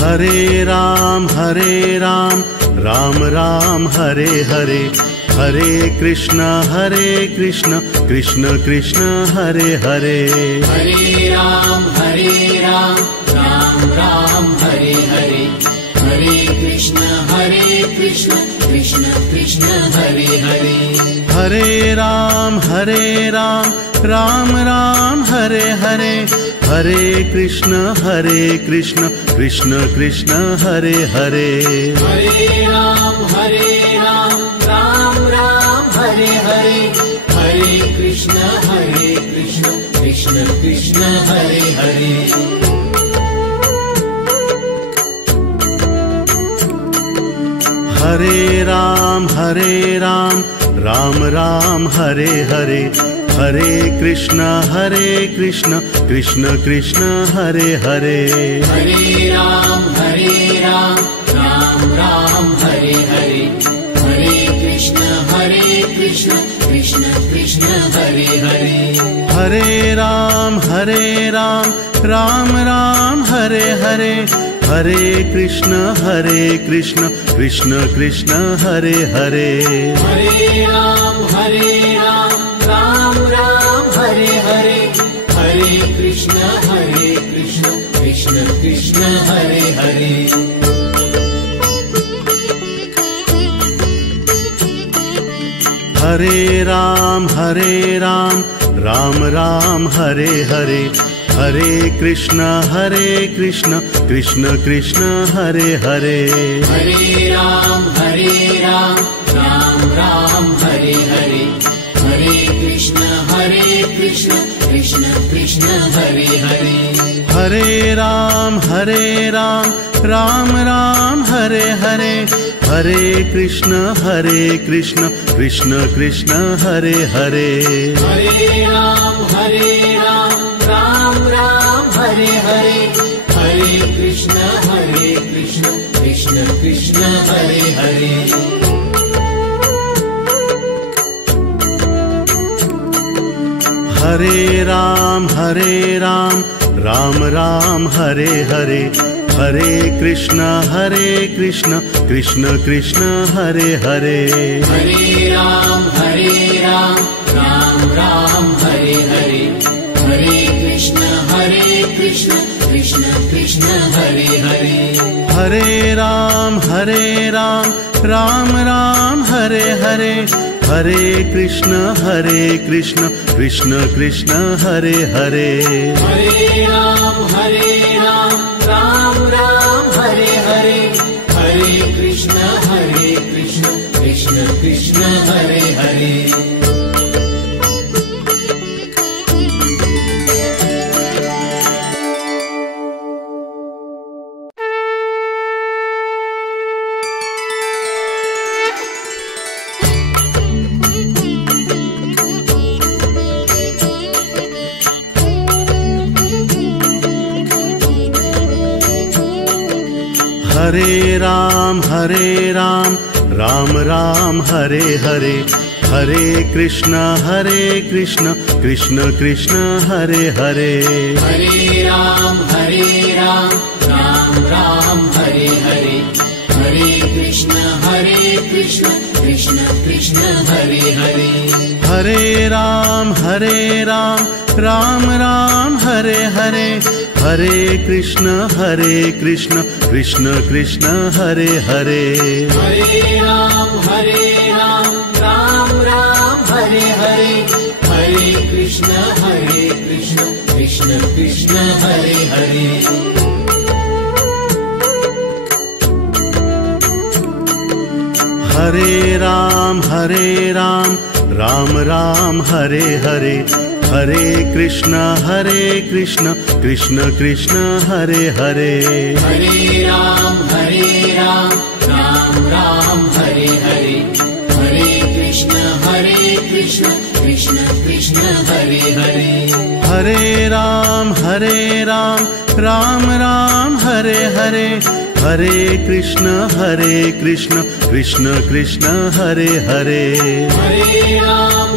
Hare Ram Ram Ram Hare Hare, Hare Krishna Krishna Krishna Hare Hare. Hare Ram Ram Ram Hare Hare, Hare Krishna Krishna Krishna Hare Hare. Hare Ram Ram Ram Hare Hare, Hare Krishna Krishna Krishna Hare Hare. Hare Ram Ram Ram Hare Hare, Hare Krishna Krishna Krishna Hare Hare. Hare Ram Ram Ram Hare Hare, Hare Krishna Krishna Krishna Hare Hare. Hare Ram Ram Ram Hare Hare, Hare Krishna Krishna Krishna Hare Hare. Hare Ram Ram Ram Hare Hare, Hare Krishna Krishna Krishna Hare Hare. Hare Ram Ram Ram Hare Hare, Hare Krishna Krishna Krishna Hare Hare. Hare Ram Ram Ram Hare Hare, Hare Krishna Krishna Krishna Hare Hare. Hare Ram Ram Ram Hare Hare, Hare Krishna Krishna Krishna Hare Hare. Hare Ram Ram Ram Hare Hare, Hare Krishna Krishna Krishna Hare Hare. Hare Ram Ram Ram Hare Hare, Hare Krishna Krishna Krishna Hare Hare. Hare Ram Ram Ram Hare Hare, Hare Krishna Krishna Krishna Hare Hare. Hare Ram Ram Ram Hare Hare, Hare Krishna Krishna Krishna Hare Hare. Hare Ram Ram Ram Hare Hare, Hare Krishna Krishna Krishna Hare Hare. Hare Ram Ram Ram Hare Hare, Hare Krishna Krishna Krishna Hare Hare. Hare Ram Ram Ram Hare Hare, Hare Krishna Krishna Krishna Hare Hare. Hare Ram Ram Ram Hare Hare, Hare Krishna Krishna Krishna Hare Hare. Hare Ram Ram Ram Hare Hare, Hare Krishna Krishna Krishna Hare Hare. Hare Ram Ram Ram Hare Hare, Hare Krishna Krishna Krishna Hare Hare. Hare Ram Ram Ram Hare Hare, Hare Krishna Krishna Krishna Hare Hare. Hare Ram Ram Ram Hare Hare, Ram Ram Hare Hare, Hare Krishna Krishna Krishna Hare Hare. Hare Ram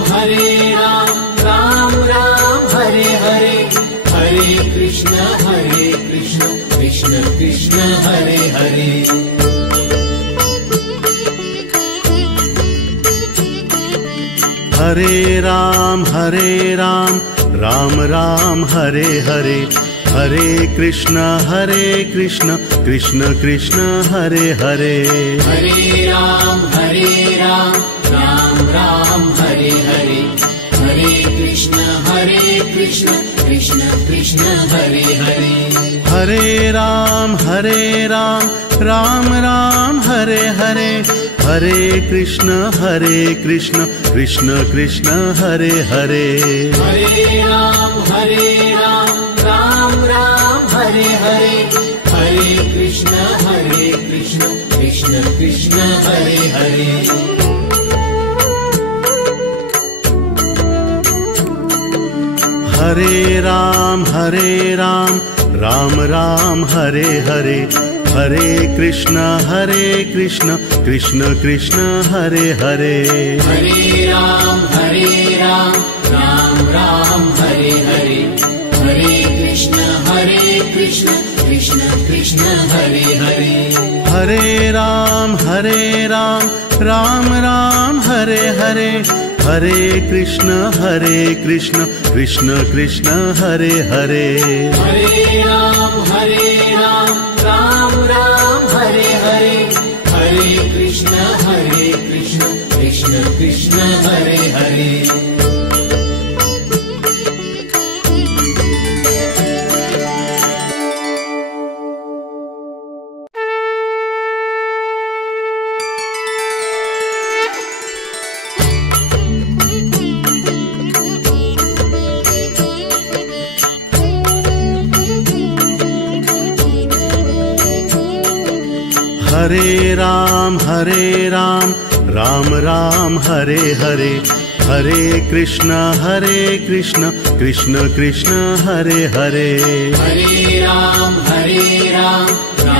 Ram Ram Hare Hare, Hare Krishna Krishna Krishna Hare Hare. Hare Ram Ram Ram Hare Hare, Hare Krishna Krishna Krishna Hare Hare. Hare Ram Ram Ram Hare Hare, Hare Krishna Krishna Krishna Hare Hare. Hare Ram Ram Ram Hare Hare, Hare Krishna Krishna Krishna Hare Hare. Hare Ram Ram Ram Hare Hare, Hare Krishna Krishna Krishna Hare Hare. Hare Ram Ram Ram Hare Hare, Hare Krishna Krishna Krishna Hare Hare. Hare Ram Ram Ram Hare Hare, Hare Krishna Krishna Krishna Hare Hare. Hare Ram Ram Ram Hare Hare, Hare Krishna Krishna Krishna Hare Hare. Hare Ram Ram Ram Hare Hare, Hare Krishna Krishna Krishna Hare Hare. Hare Ram Ram Ram Hare Hare, Hare Krishna Krishna Krishna Hare Hare. Hare Ram Ram Ram Hare Hare, Hare Krishna Krishna Krishna Hare Hare. Hare Ram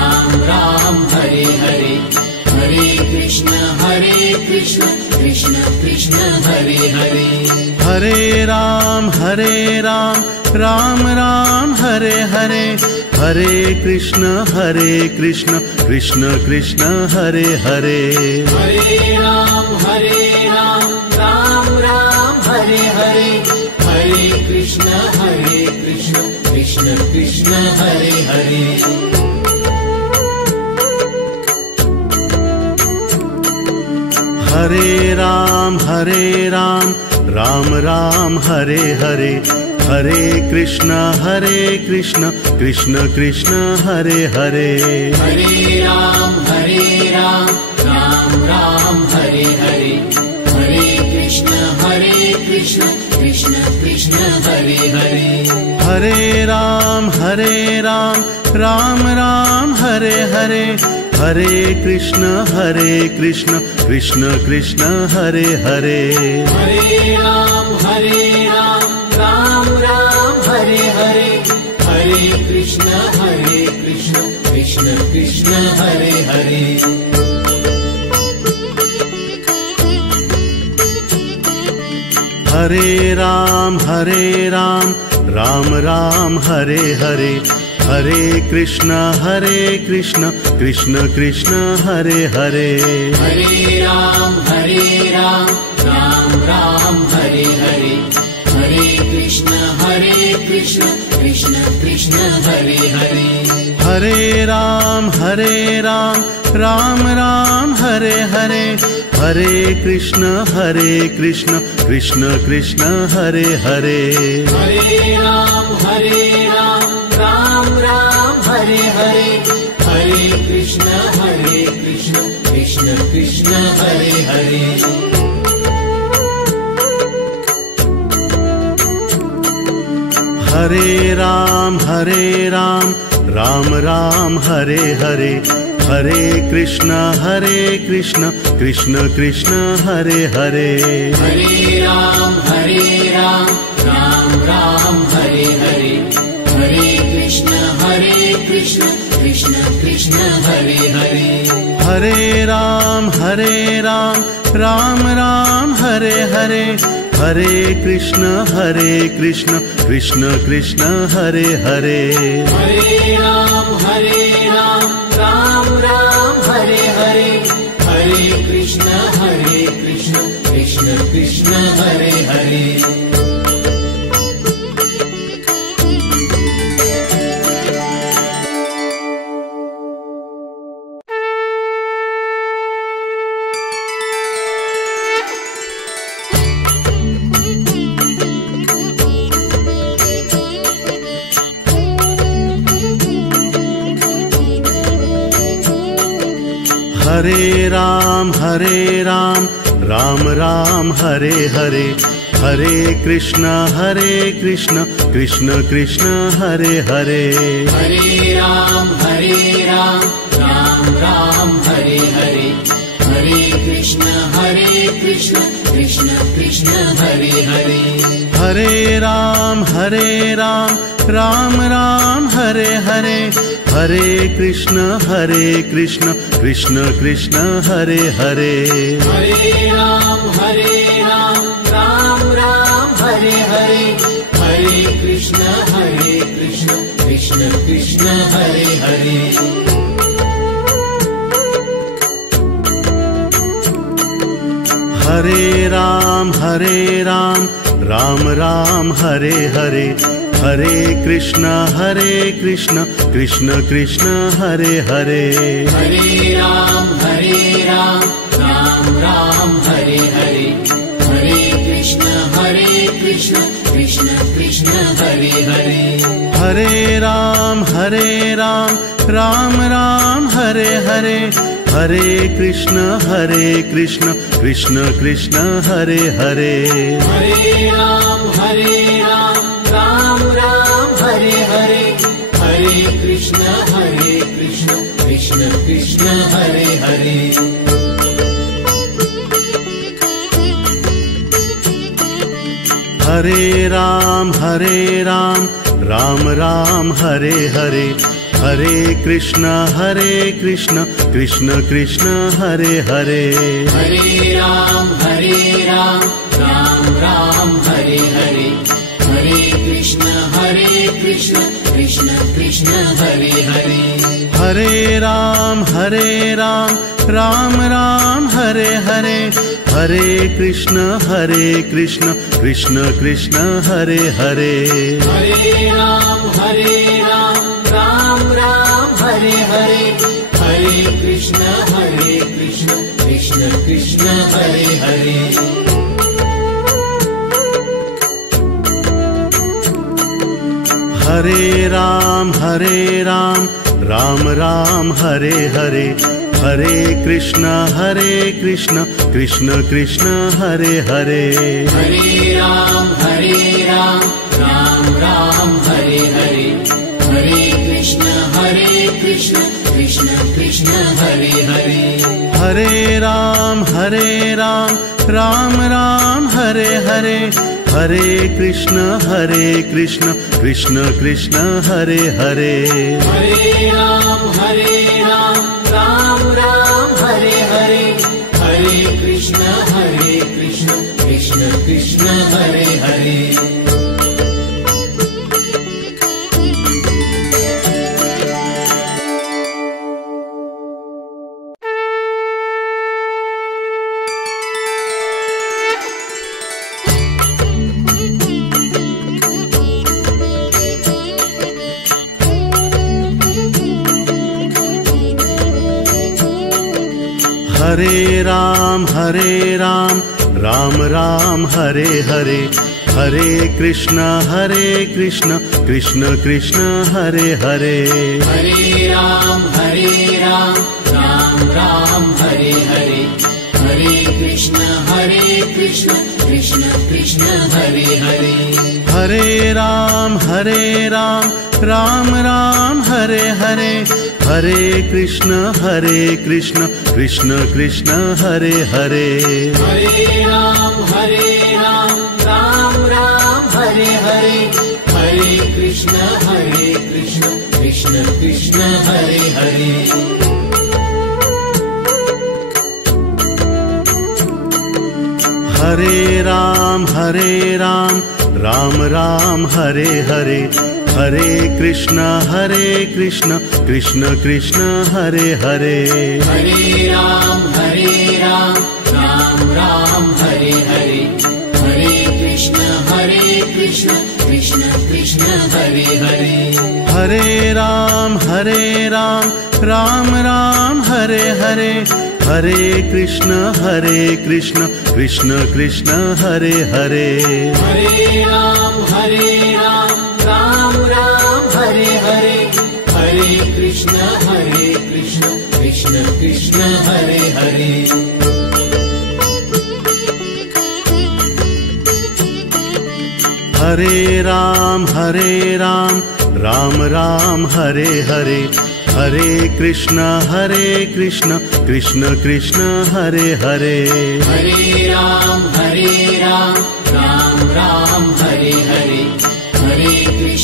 Ram Ram Hare Hare, Hare Krishna Krishna Krishna Hare Hare. Hare Ram Ram Ram Hare Hare, Hare Krishna Krishna Krishna Hare Hare. Hare Ram Ram Ram Hare Hare, Hare Krishna Krishna Krishna Hare Hare. Hare Ram Ram Ram Hare Hare, Hare Krishna Krishna Krishna Hare Hare. Hare Ram Ram Ram Hare Hare, Hare Krishna Krishna Krishna Hare Hare. Hare Ram Ram Ram Hare Hare, Hare Krishna Krishna Krishna Hare Hare. Hare Ram Ram Ram Hare Hare, Hare Krishna Krishna Krishna Hare Hare. Hare Ram Ram Ram Hare Hare, Hare Krishna Krishna Krishna Hare Hare. Hare Ram Ram Ram Hare Hare, Hare Krishna Krishna Krishna Hare Hare. Hare Ram Ram Ram Hare Hare, Hare Krishna Krishna Krishna Hare Hare. Hare Ram Ram Ram Hare Hare, Hare Krishna Krishna Krishna Hare Hare. Hare Ram Ram Ram Hare Hare, Hare Krishna Krishna Krishna Krishna Hare Hare Hare Ram Ram Ram Hare Hare Hare Krishna Krishna Krishna Hare Hare Hare Ram Ram Ram Hare Hare Hare Krishna Krishna Krishna Hare Hare Hare Ram Ram Ram Hare Hare Hare Krishna Krishna Krishna Hare Hare Hare Ram Ram Ram Hare Hare Hare Krishna Krishna Krishna Hare Hare Hare Ram Ram Ram Hare Hare Hare Krishna Krishna Krishna Hare Hare Hare Ram Ram Ram Hare Hare Hare Krishna Krishna Krishna Hare Hare Hare Ram Ram Ram Hare Hare Hare Krishna Krishna Krishna Hare Hare Hare Ram Ram Ram Hare Hare Hare Krishna Krishna Krishna Hare Hare Hare Ram Ram Ram Hare Hare Hare Krishna Krishna Krishna Hare Hare Hare Ram Ram Ram Hare Hare Hare Krishna Krishna Krishna Hare Hare Hare Ram Ram Ram Hare Hare Hare Krishna Krishna Krishna Hare Hare Hare Ram Ram Ram Hare Hare Hare Krishna Krishna Krishna Hare Hare Hare Ram Ram Ram Hare Hare Hare Krishna Krishna Krishna Hare Hare Hare Ram Ram Ram Hare Hare Hare Krishna Krishna Krishna Hare Hare Hare Ram Ram Ram Hare Hare Hare Krishna Krishna Krishna Hare Hare Hare Ram Ram Ram Hare Hare Hare Krishna Krishna Krishna Hare Hare Hare Ram Ram Ram Hare Hare Hare Krishna Krishna Krishna Hare Hare Hare Ram Ram Ram Hare Hare Hare Krishna Krishna Krishna Hare Hare Hare Ram Ram Ram Hare Hare Hare Krishna Krishna Krishna Hare Hare Hare Ram Ram Ram Hare Hare Hare Krishna Krishna Krishna Hare Hare Hare Ram Ram Ram Hare Hare Hare Krishna Krishna Krishna Hare Hare Hare Ram Ram Ram Hare Hare Hare Krishna Krishna Krishna Krishna Hare Hare Hare Ram Ram Ram Hare Hare Hare Krishna Krishna Krishna Hare Hare Hare Ram Ram Ram Hare Hare Hare Krishna Krishna Krishna Hare Hare Hare Ram Ram Ram Hare Hare Hare Krishna Krishna Krishna Hare Hare Hare Ram Ram Ram Hare Hare Hare Krishna Krishna Krishna Hare Hare Hare Ram Ram Ram Hare Hare Hare Krishna Krishna Krishna Hare Hare Hare Ram Ram Ram Hare Hare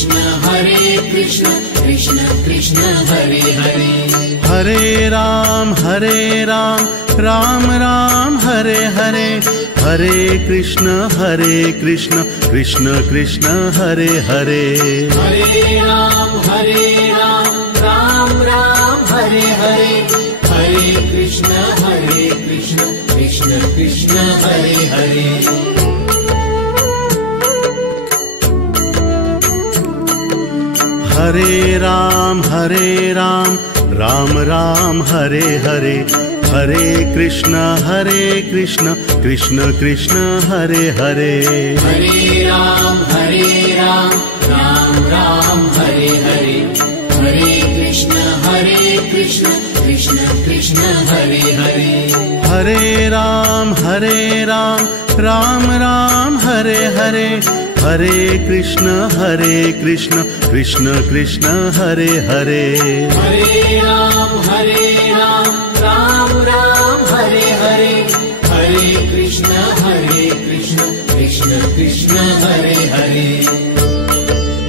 Hare Krishna Krishna Krishna Hare Hare Hare Ram Ram Ram Hare Hare Hare Krishna Krishna Krishna Hare Hare Hare Ram Ram Ram Hare Hare Hare Krishna Krishna Krishna Hare Hare Hare Ram Ram Ram Hare Hare Hare Krishna Krishna Krishna Hare Hare Hare Ram Ram Ram Hare Hare Hare Krishna Krishna Krishna Hare Hare Hare Ram Ram Ram Hare Hare Hare Krishna Krishna Krishna Hare Hare Hare Ram Ram Ram Hare Hare Hare Krishna Krishna Krishna Hare Hare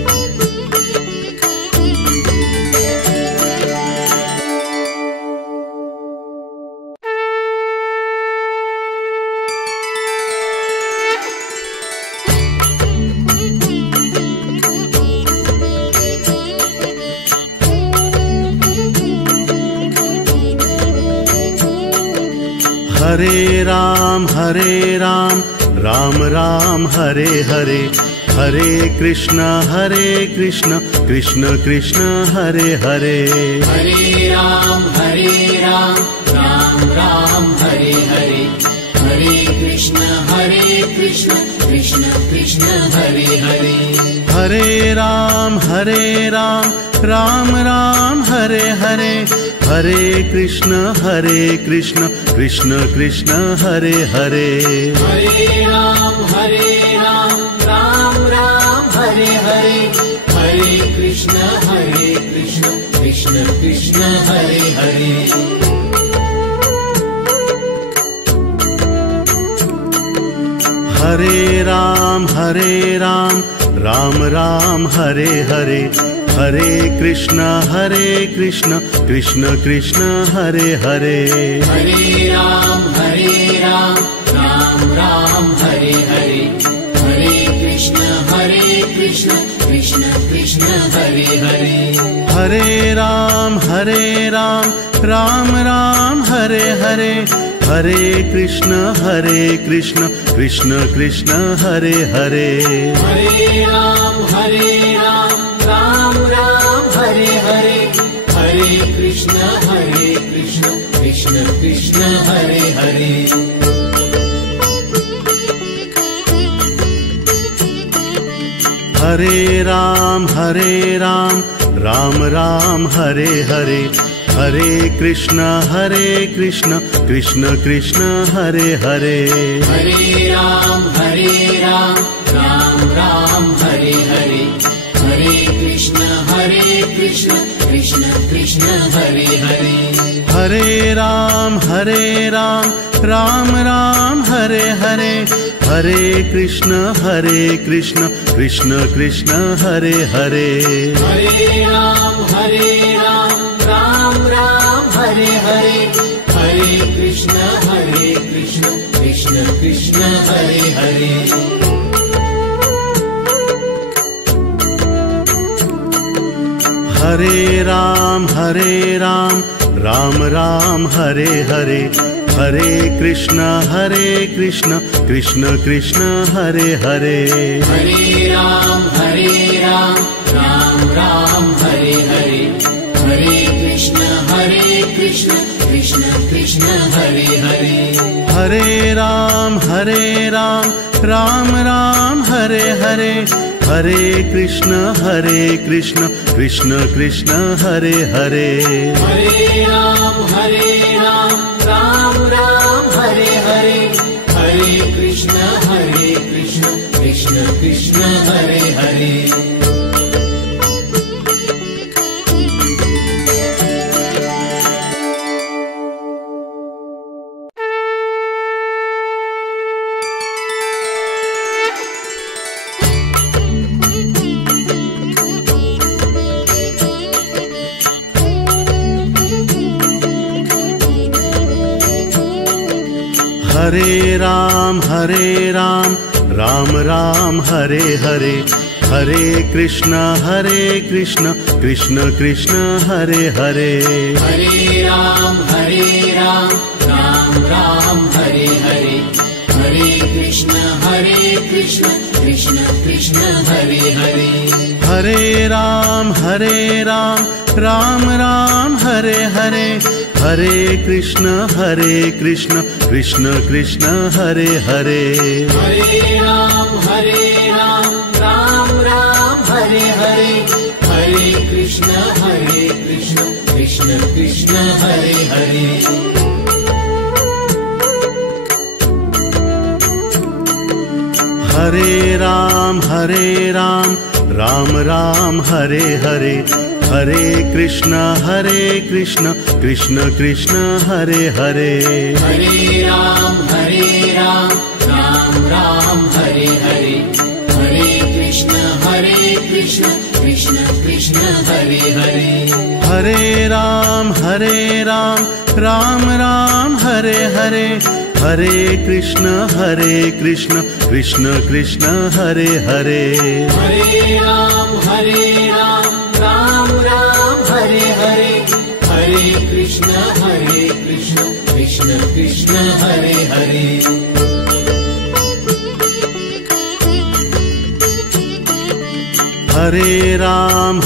Hare Ram Ram Ram Hare Hare Hare Krishna Krishna Krishna Hare Hare Hare Ram Ram Ram Hare Hare Hare Krishna Krishna Krishna Hare Hare Hare Ram Ram Ram Hare Hare Hare Krishna Krishna Krishna Hare Hare Hare Ram Ram Ram Hare Hare Hare Krishna Krishna Krishna Hare Hare Hare Ram Ram Ram Hare Hare Hare Krishna Krishna Krishna Hare Hare Hare Ram Ram Ram Hare Hare Hare Krishna Krishna Krishna Hare Hare Hare Ram Ram Ram Hare Hare Hare Krishna Krishna Krishna Hare Hare Hare Ram Ram Ram Hare Hare Hare Krishna Krishna Krishna Hare Hare Hare Ram Ram Ram Hare Hare Hare Krishna Krishna Krishna Hare Hare Hare Ram Ram Ram Hare Hare Hare Krishna Krishna Krishna Hare Hare Hare Ram Ram Ram Hare Hare Hare Krishna Krishna Krishna Krishna Hare Hare Hare Ram Hare Hare, Hare Krishna Krishna Krishna Hare Hare. Hare Ram Ram Ram Hare Hare, Hare Krishna Krishna Krishna Hare Hare. Hare Ram Ram Ram Hare Hare, Hare Krishna Krishna Krishna Hare Hare. Hare Ram Ram Ram Hare Hare, Hare Krishna Krishna Krishna Hare Hare. Hare Ram Ram Ram Hare Hare, Hare Krishna Krishna Krishna Hare Hare. Hare Ram Ram Ram Hare Hare, Hare Krishna Krishna Krishna Hare Hare. Hare Ram Ram Ram Hare Hare, Hare Krishna Krishna Krishna Hare Hare. Hare Ram Ram Ram Hare Hare, Hare Krishna Krishna Krishna Hare Hare. Hare Ram Ram Ram Hare Hare, Hare Krishna Krishna Krishna Hare Hare. Hare Ram Ram Ram Hare Hare, Hare Krishna Krishna Krishna Hare Hare. Hare Ram Ram Ram Hare Hare, Hare Krishna Krishna Krishna Hare Hare. Hare Ram Ram Ram Hare Hare, Hare Krishna Krishna Krishna Hare Hare. Hare Ram Ram Ram Hare Hare, Hare Krishna Krishna Krishna Hare Hare. Hare Ram Ram Ram Hare Hare, Hare Krishna Krishna Krishna Hare Hare. Hare Ram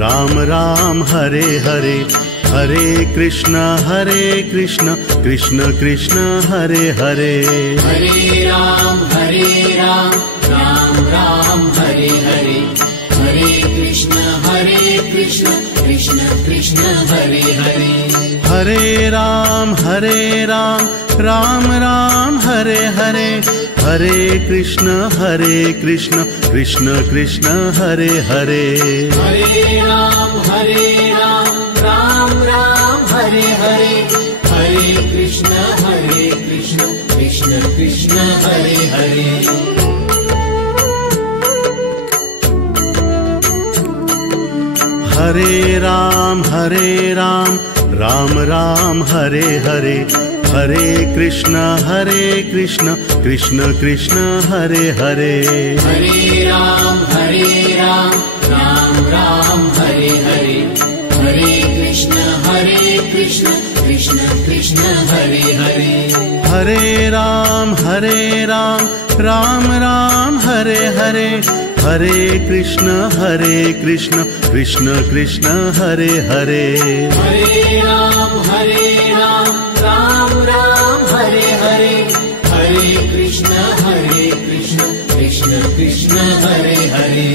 Ram Ram Hare Hare, Hare Krishna Krishna Krishna Hare Hare. Hare Ram Ram Ram Hare Hare, Hare Krishna Krishna Krishna Hare Hare. Hare Ram Ram Ram Hare Hare, Hare Krishna Krishna Krishna Hare Hare. Hare Ram Ram Ram Hare Hare, Hare Krishna Krishna Krishna Hare Hare. Hare Ram Ram Ram Hare Hare, Hare Krishna Krishna Krishna Hare Hare. Hare Ram Ram Ram Hare Hare, Hare Krishna Krishna Krishna Hare Hare. Hare Ram Ram Ram Hare Hare, Hare Krishna Krishna Krishna Hare Hare.